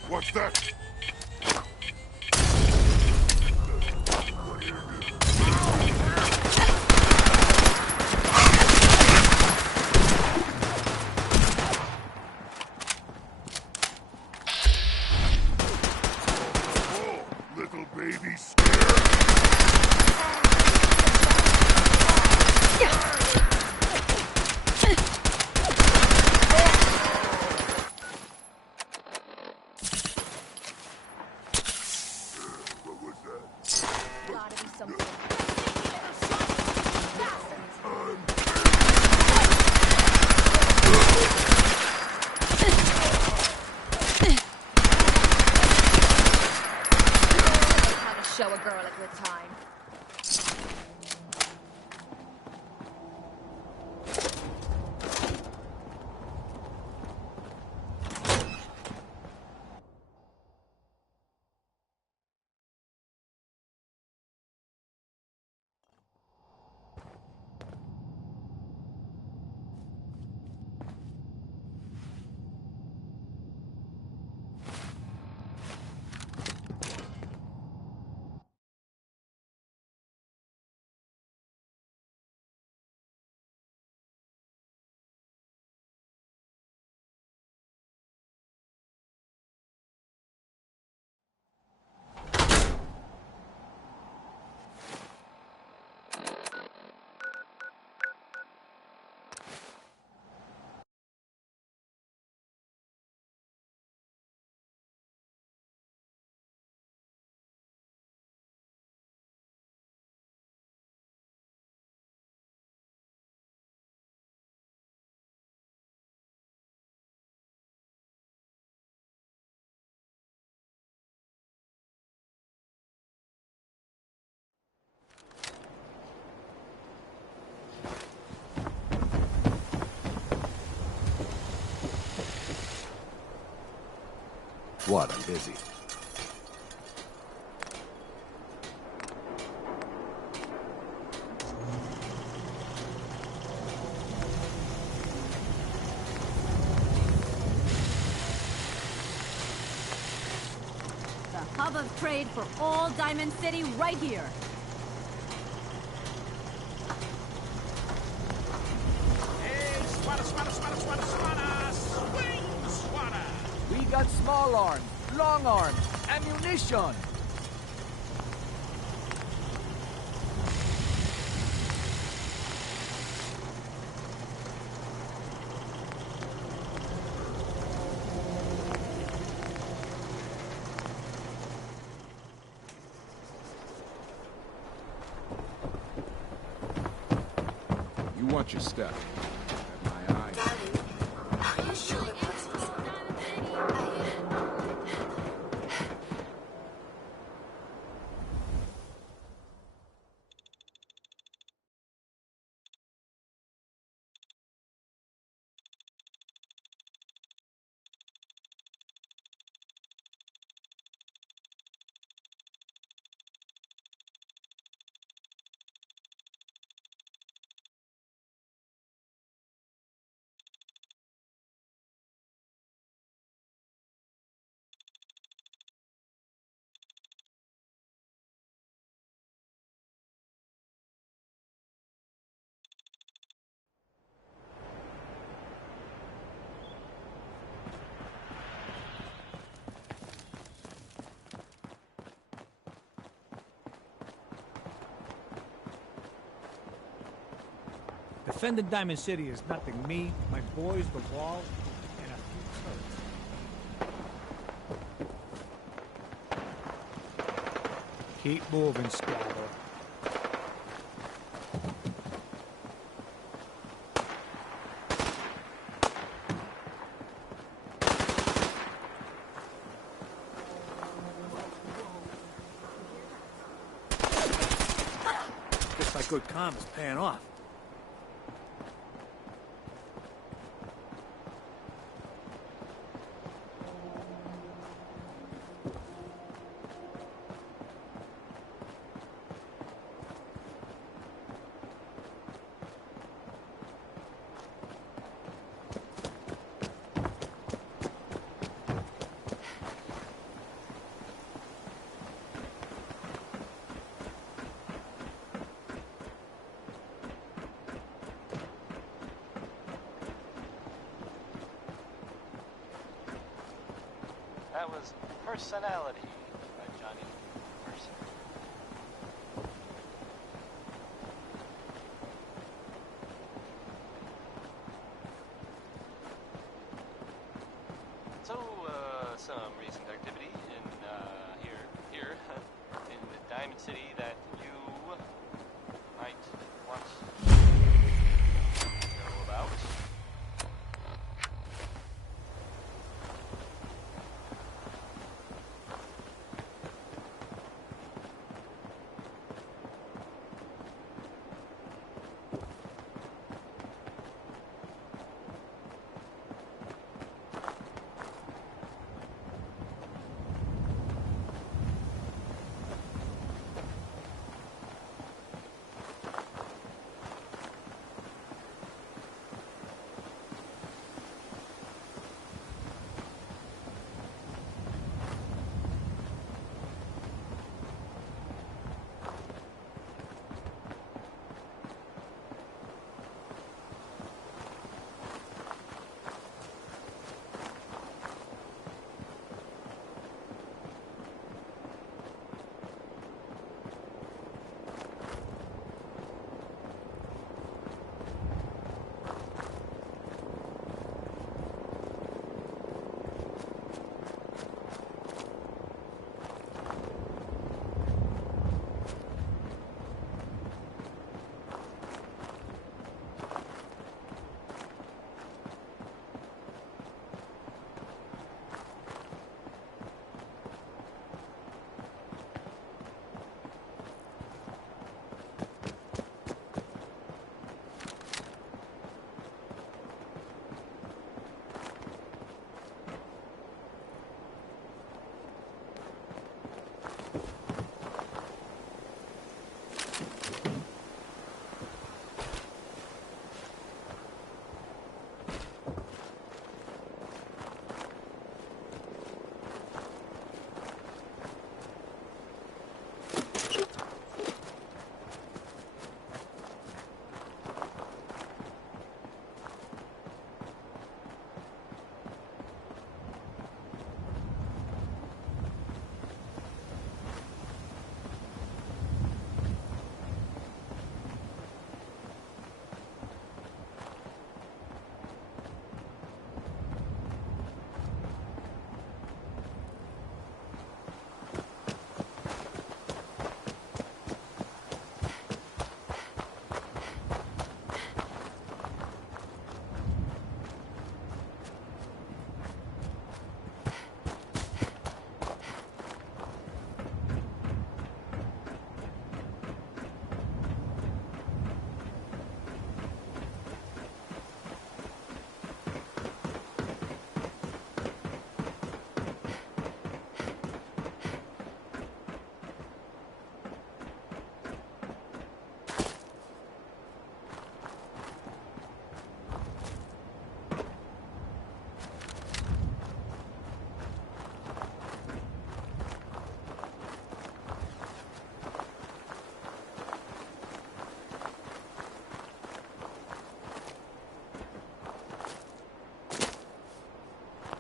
What's that? Little baby Gotta be something. How to show a girl a good time. What? I'm busy. The hub of trade for all Diamond City right here. We got small arms, long arms, ammunition. You watch your step. Have my eye. Are you sure about this? Defending Diamond City is nothing. Me, my boys, the wall, and a few turrets. Keep moving, Squabble. Looks like good karma's paying off. That was Personality by Johnny Mercer. So, some recent activity in, here, in the Diamond City that you might want to know about.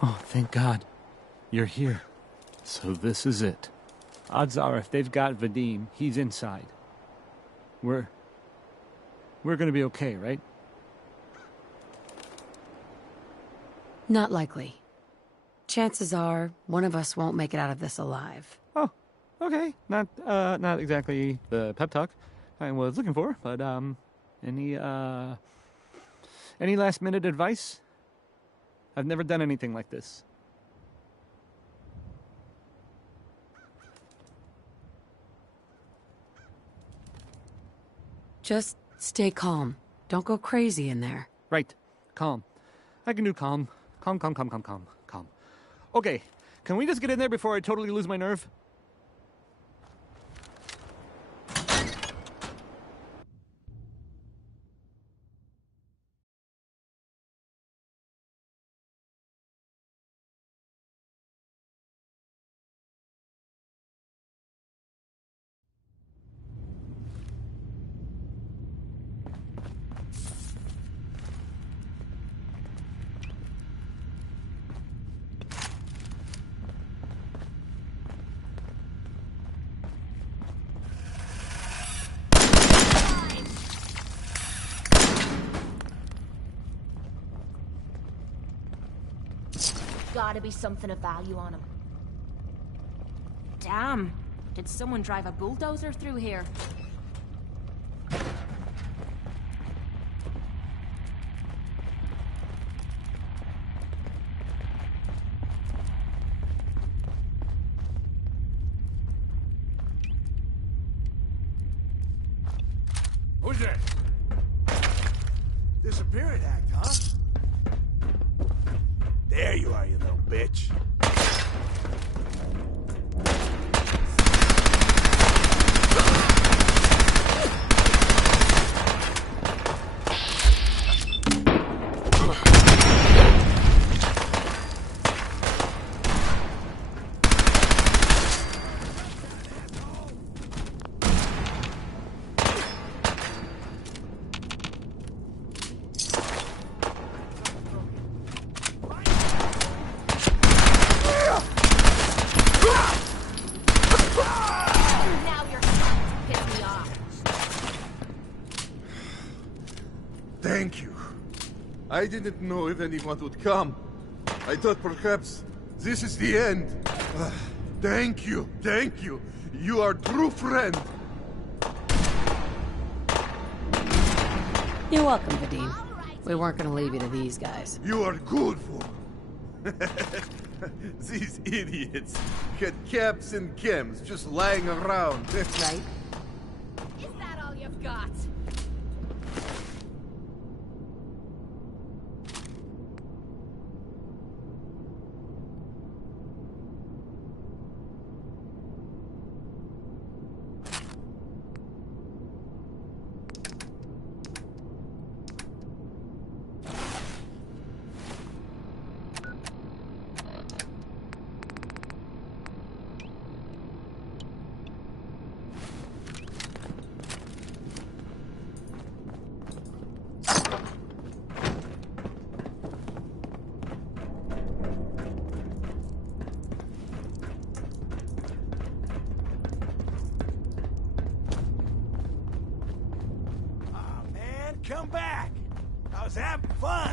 Oh, thank God. You're here. So this is it. Odds are if they've got Vadim, he's inside. We're gonna be okay, right? Not likely. Chances are, one of us won't make it out of this alive. Oh, okay. Not exactly the pep talk I was looking for, but, any last minute advice? I've never done anything like this. Just stay calm. Don't go crazy in there. Right. Calm. I can do calm. Calm. Okay, can we just get in there before I totally lose my nerve? gotta be something of value on him. Damn. Did someone drive a bulldozer through here? Who's that? Disappearing act, huh? There you are, you little bitch. Thank you. I didn't know if anyone would come. I thought perhaps this is the end. Thank you, thank you. You are a true friend. You're welcome, Vadim. We weren't gonna leave you to these guys. You are good for. These idiots had caps and chems just lying around. Right? Is that all you've got? Come back! I was having fun!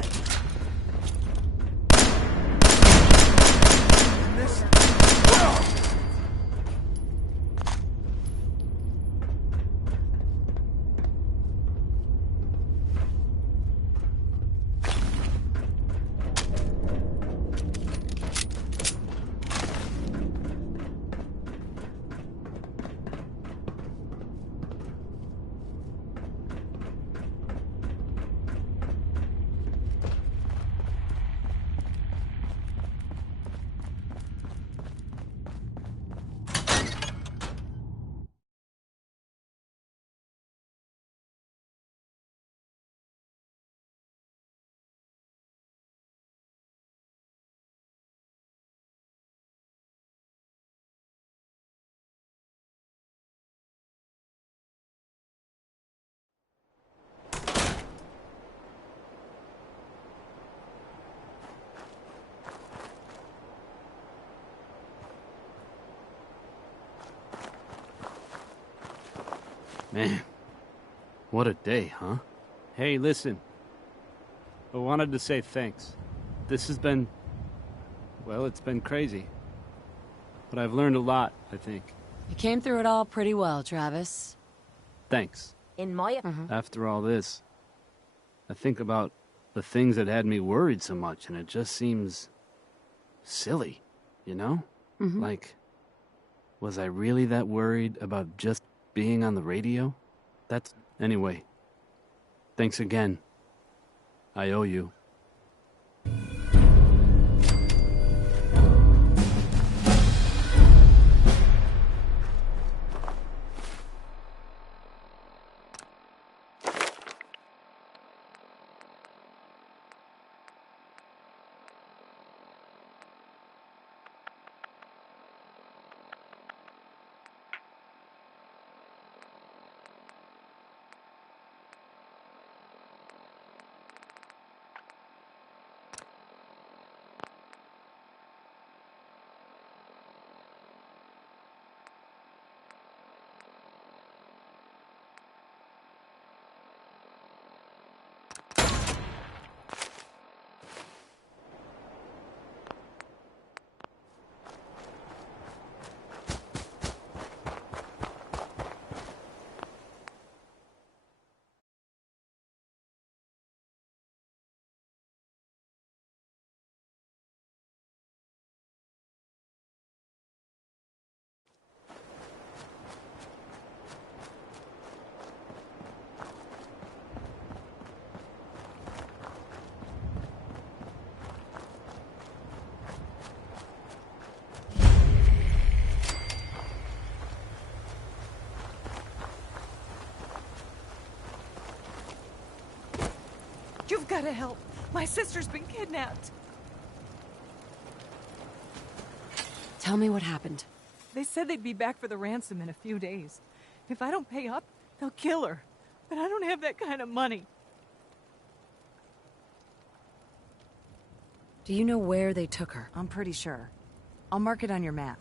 And this... Man, what a day, huh? Hey, listen. I wanted to say thanks. This has been... well, it's been crazy. But I've learned a lot, I think. You came through it all pretty well, Travis. Thanks. In my... After all this, I think about the things that had me worried so much, and it just seems... silly, you know? Like, was I really that worried about just being on the radio? That's... Anyway, thanks again. I owe you. gotta help. My sister's been kidnapped. Tell me what happened. They said they'd be back for the ransom in a few days. If I don't pay up, they'll kill her. But I don't have that kind of money. Do you know where they took her? I'm pretty sure. I'll mark it on your map.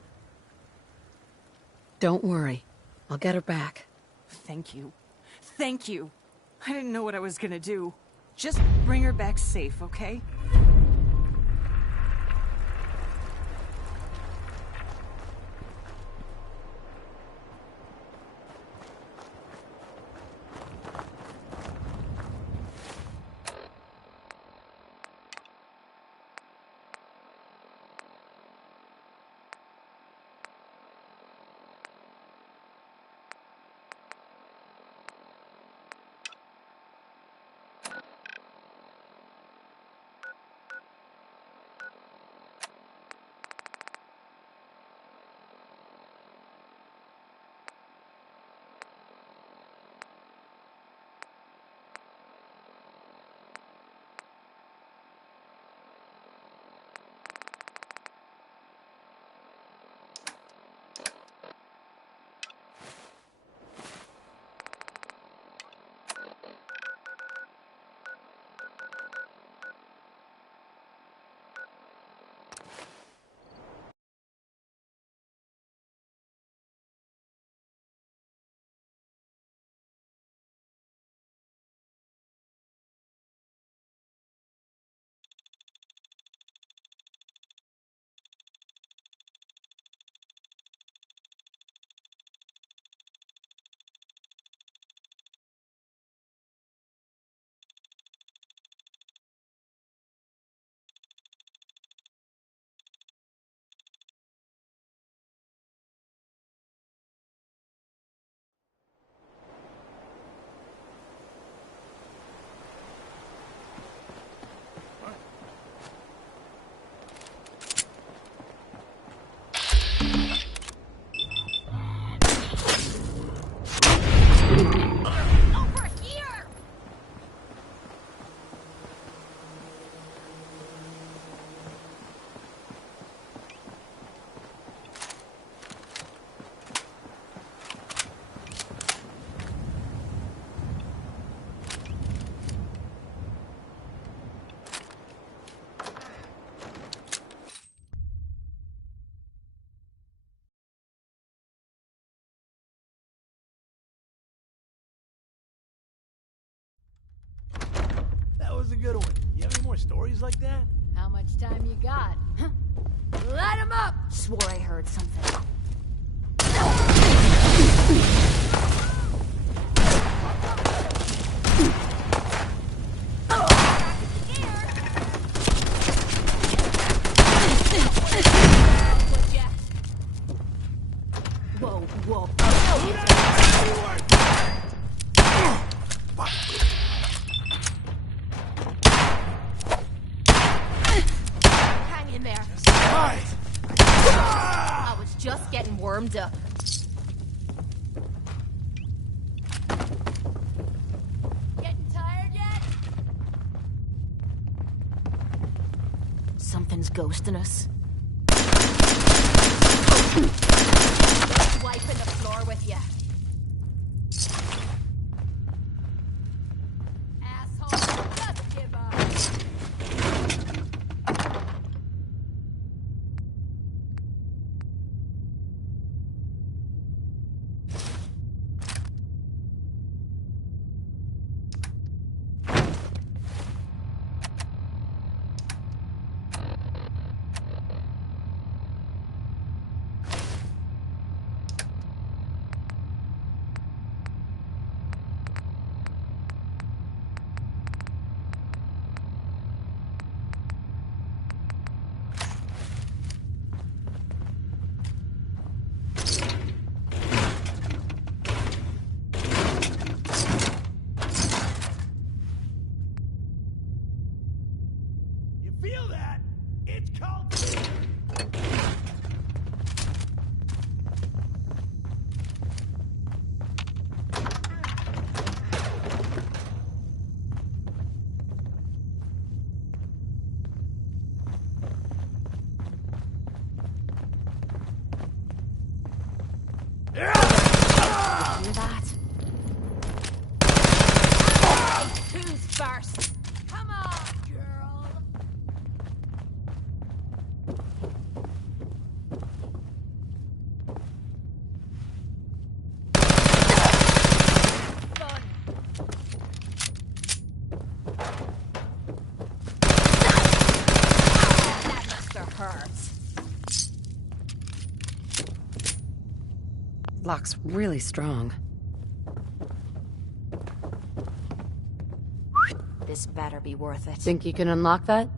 Don't worry. I'll get her back. Thank you. Thank you. I didn't know what I was gonna do. Just bring her back safe, okay? That was a good one. You have any more stories like that? How much time you got? Light him up! Swore I heard something. Whoa, whoa. Hang in there. I was just getting warmed up. Getting tired yet? Something's ghosting us. Wiping the floor with you. Asshole, just give up. You feel that? It's called fear. Hear that? Who's first? Come on, girl. That must have hurt. Lock's really strong. This better be worth it. Think you can unlock that?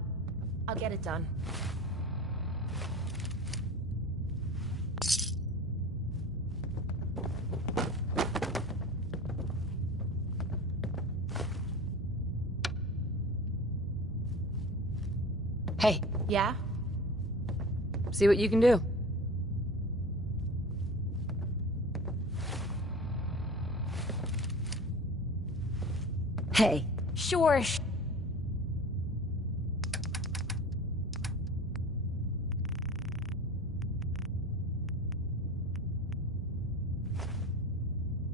I'll get it done. Hey. Yeah? See what you can do. Hey. Sure.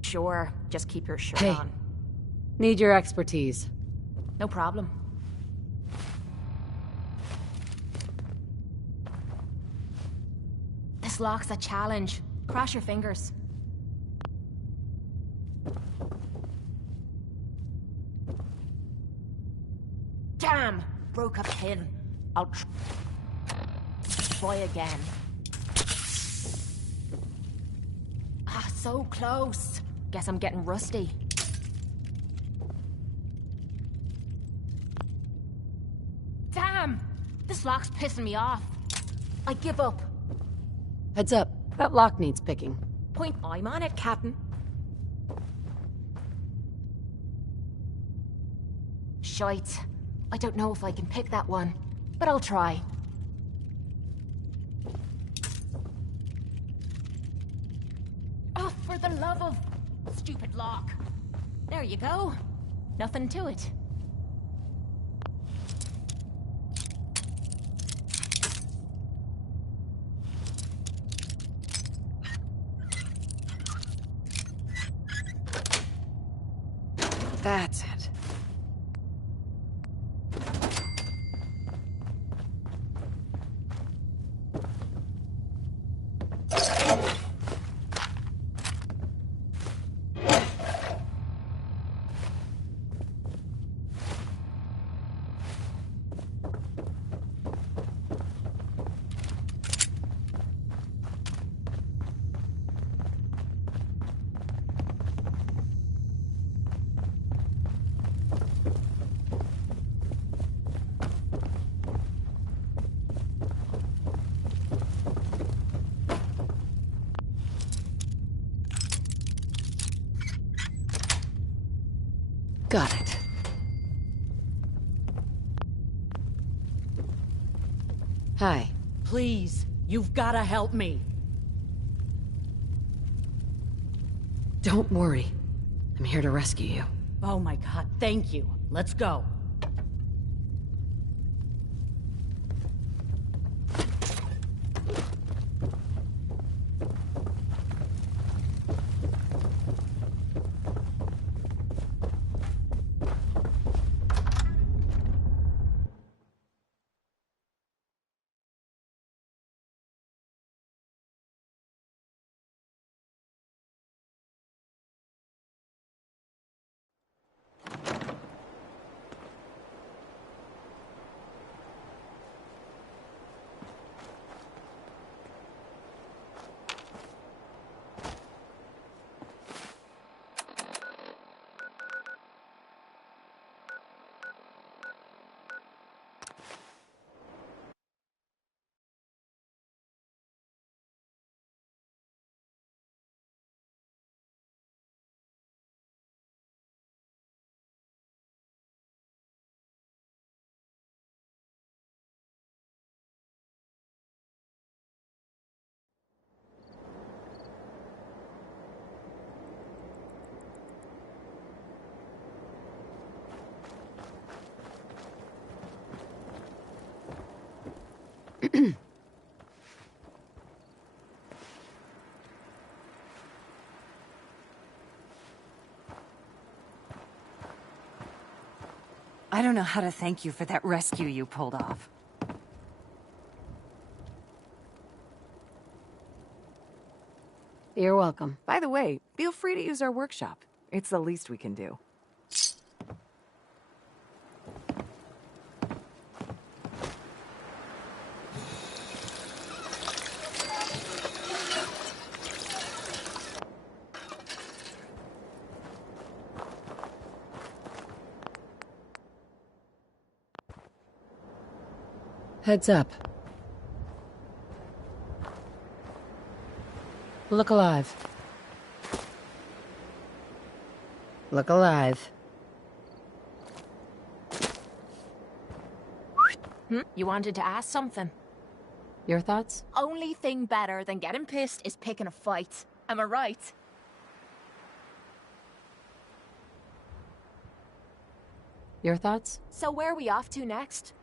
Sure. Just keep your shirt Hey. on. Need your expertise. No problem. This lock's a challenge. Cross your fingers. Damn! Broke a pin. I'll try again. Ah, so close. Guess I'm getting rusty. Damn! This lock's pissing me off. I give up. Heads up. That lock needs picking. Point I'm on it, Captain. Shite. I don't know if I can pick that one, but I'll try. Oh, for the love of... stupid lock. There you go. Nothing to it. That's it. Got it. Hi. Please, you've gotta help me. Don't worry. I'm here to rescue you. Oh my god, thank you. Let's go. I don't know how to thank you for that rescue you pulled off. You're welcome. By the way, feel free to use our workshop. It's the least we can do. Heads up. Look alive. Look alive. You wanted to ask something? Your thoughts? Only thing better than getting pissed is picking a fight. Am I right? Your thoughts? So where are we off to next?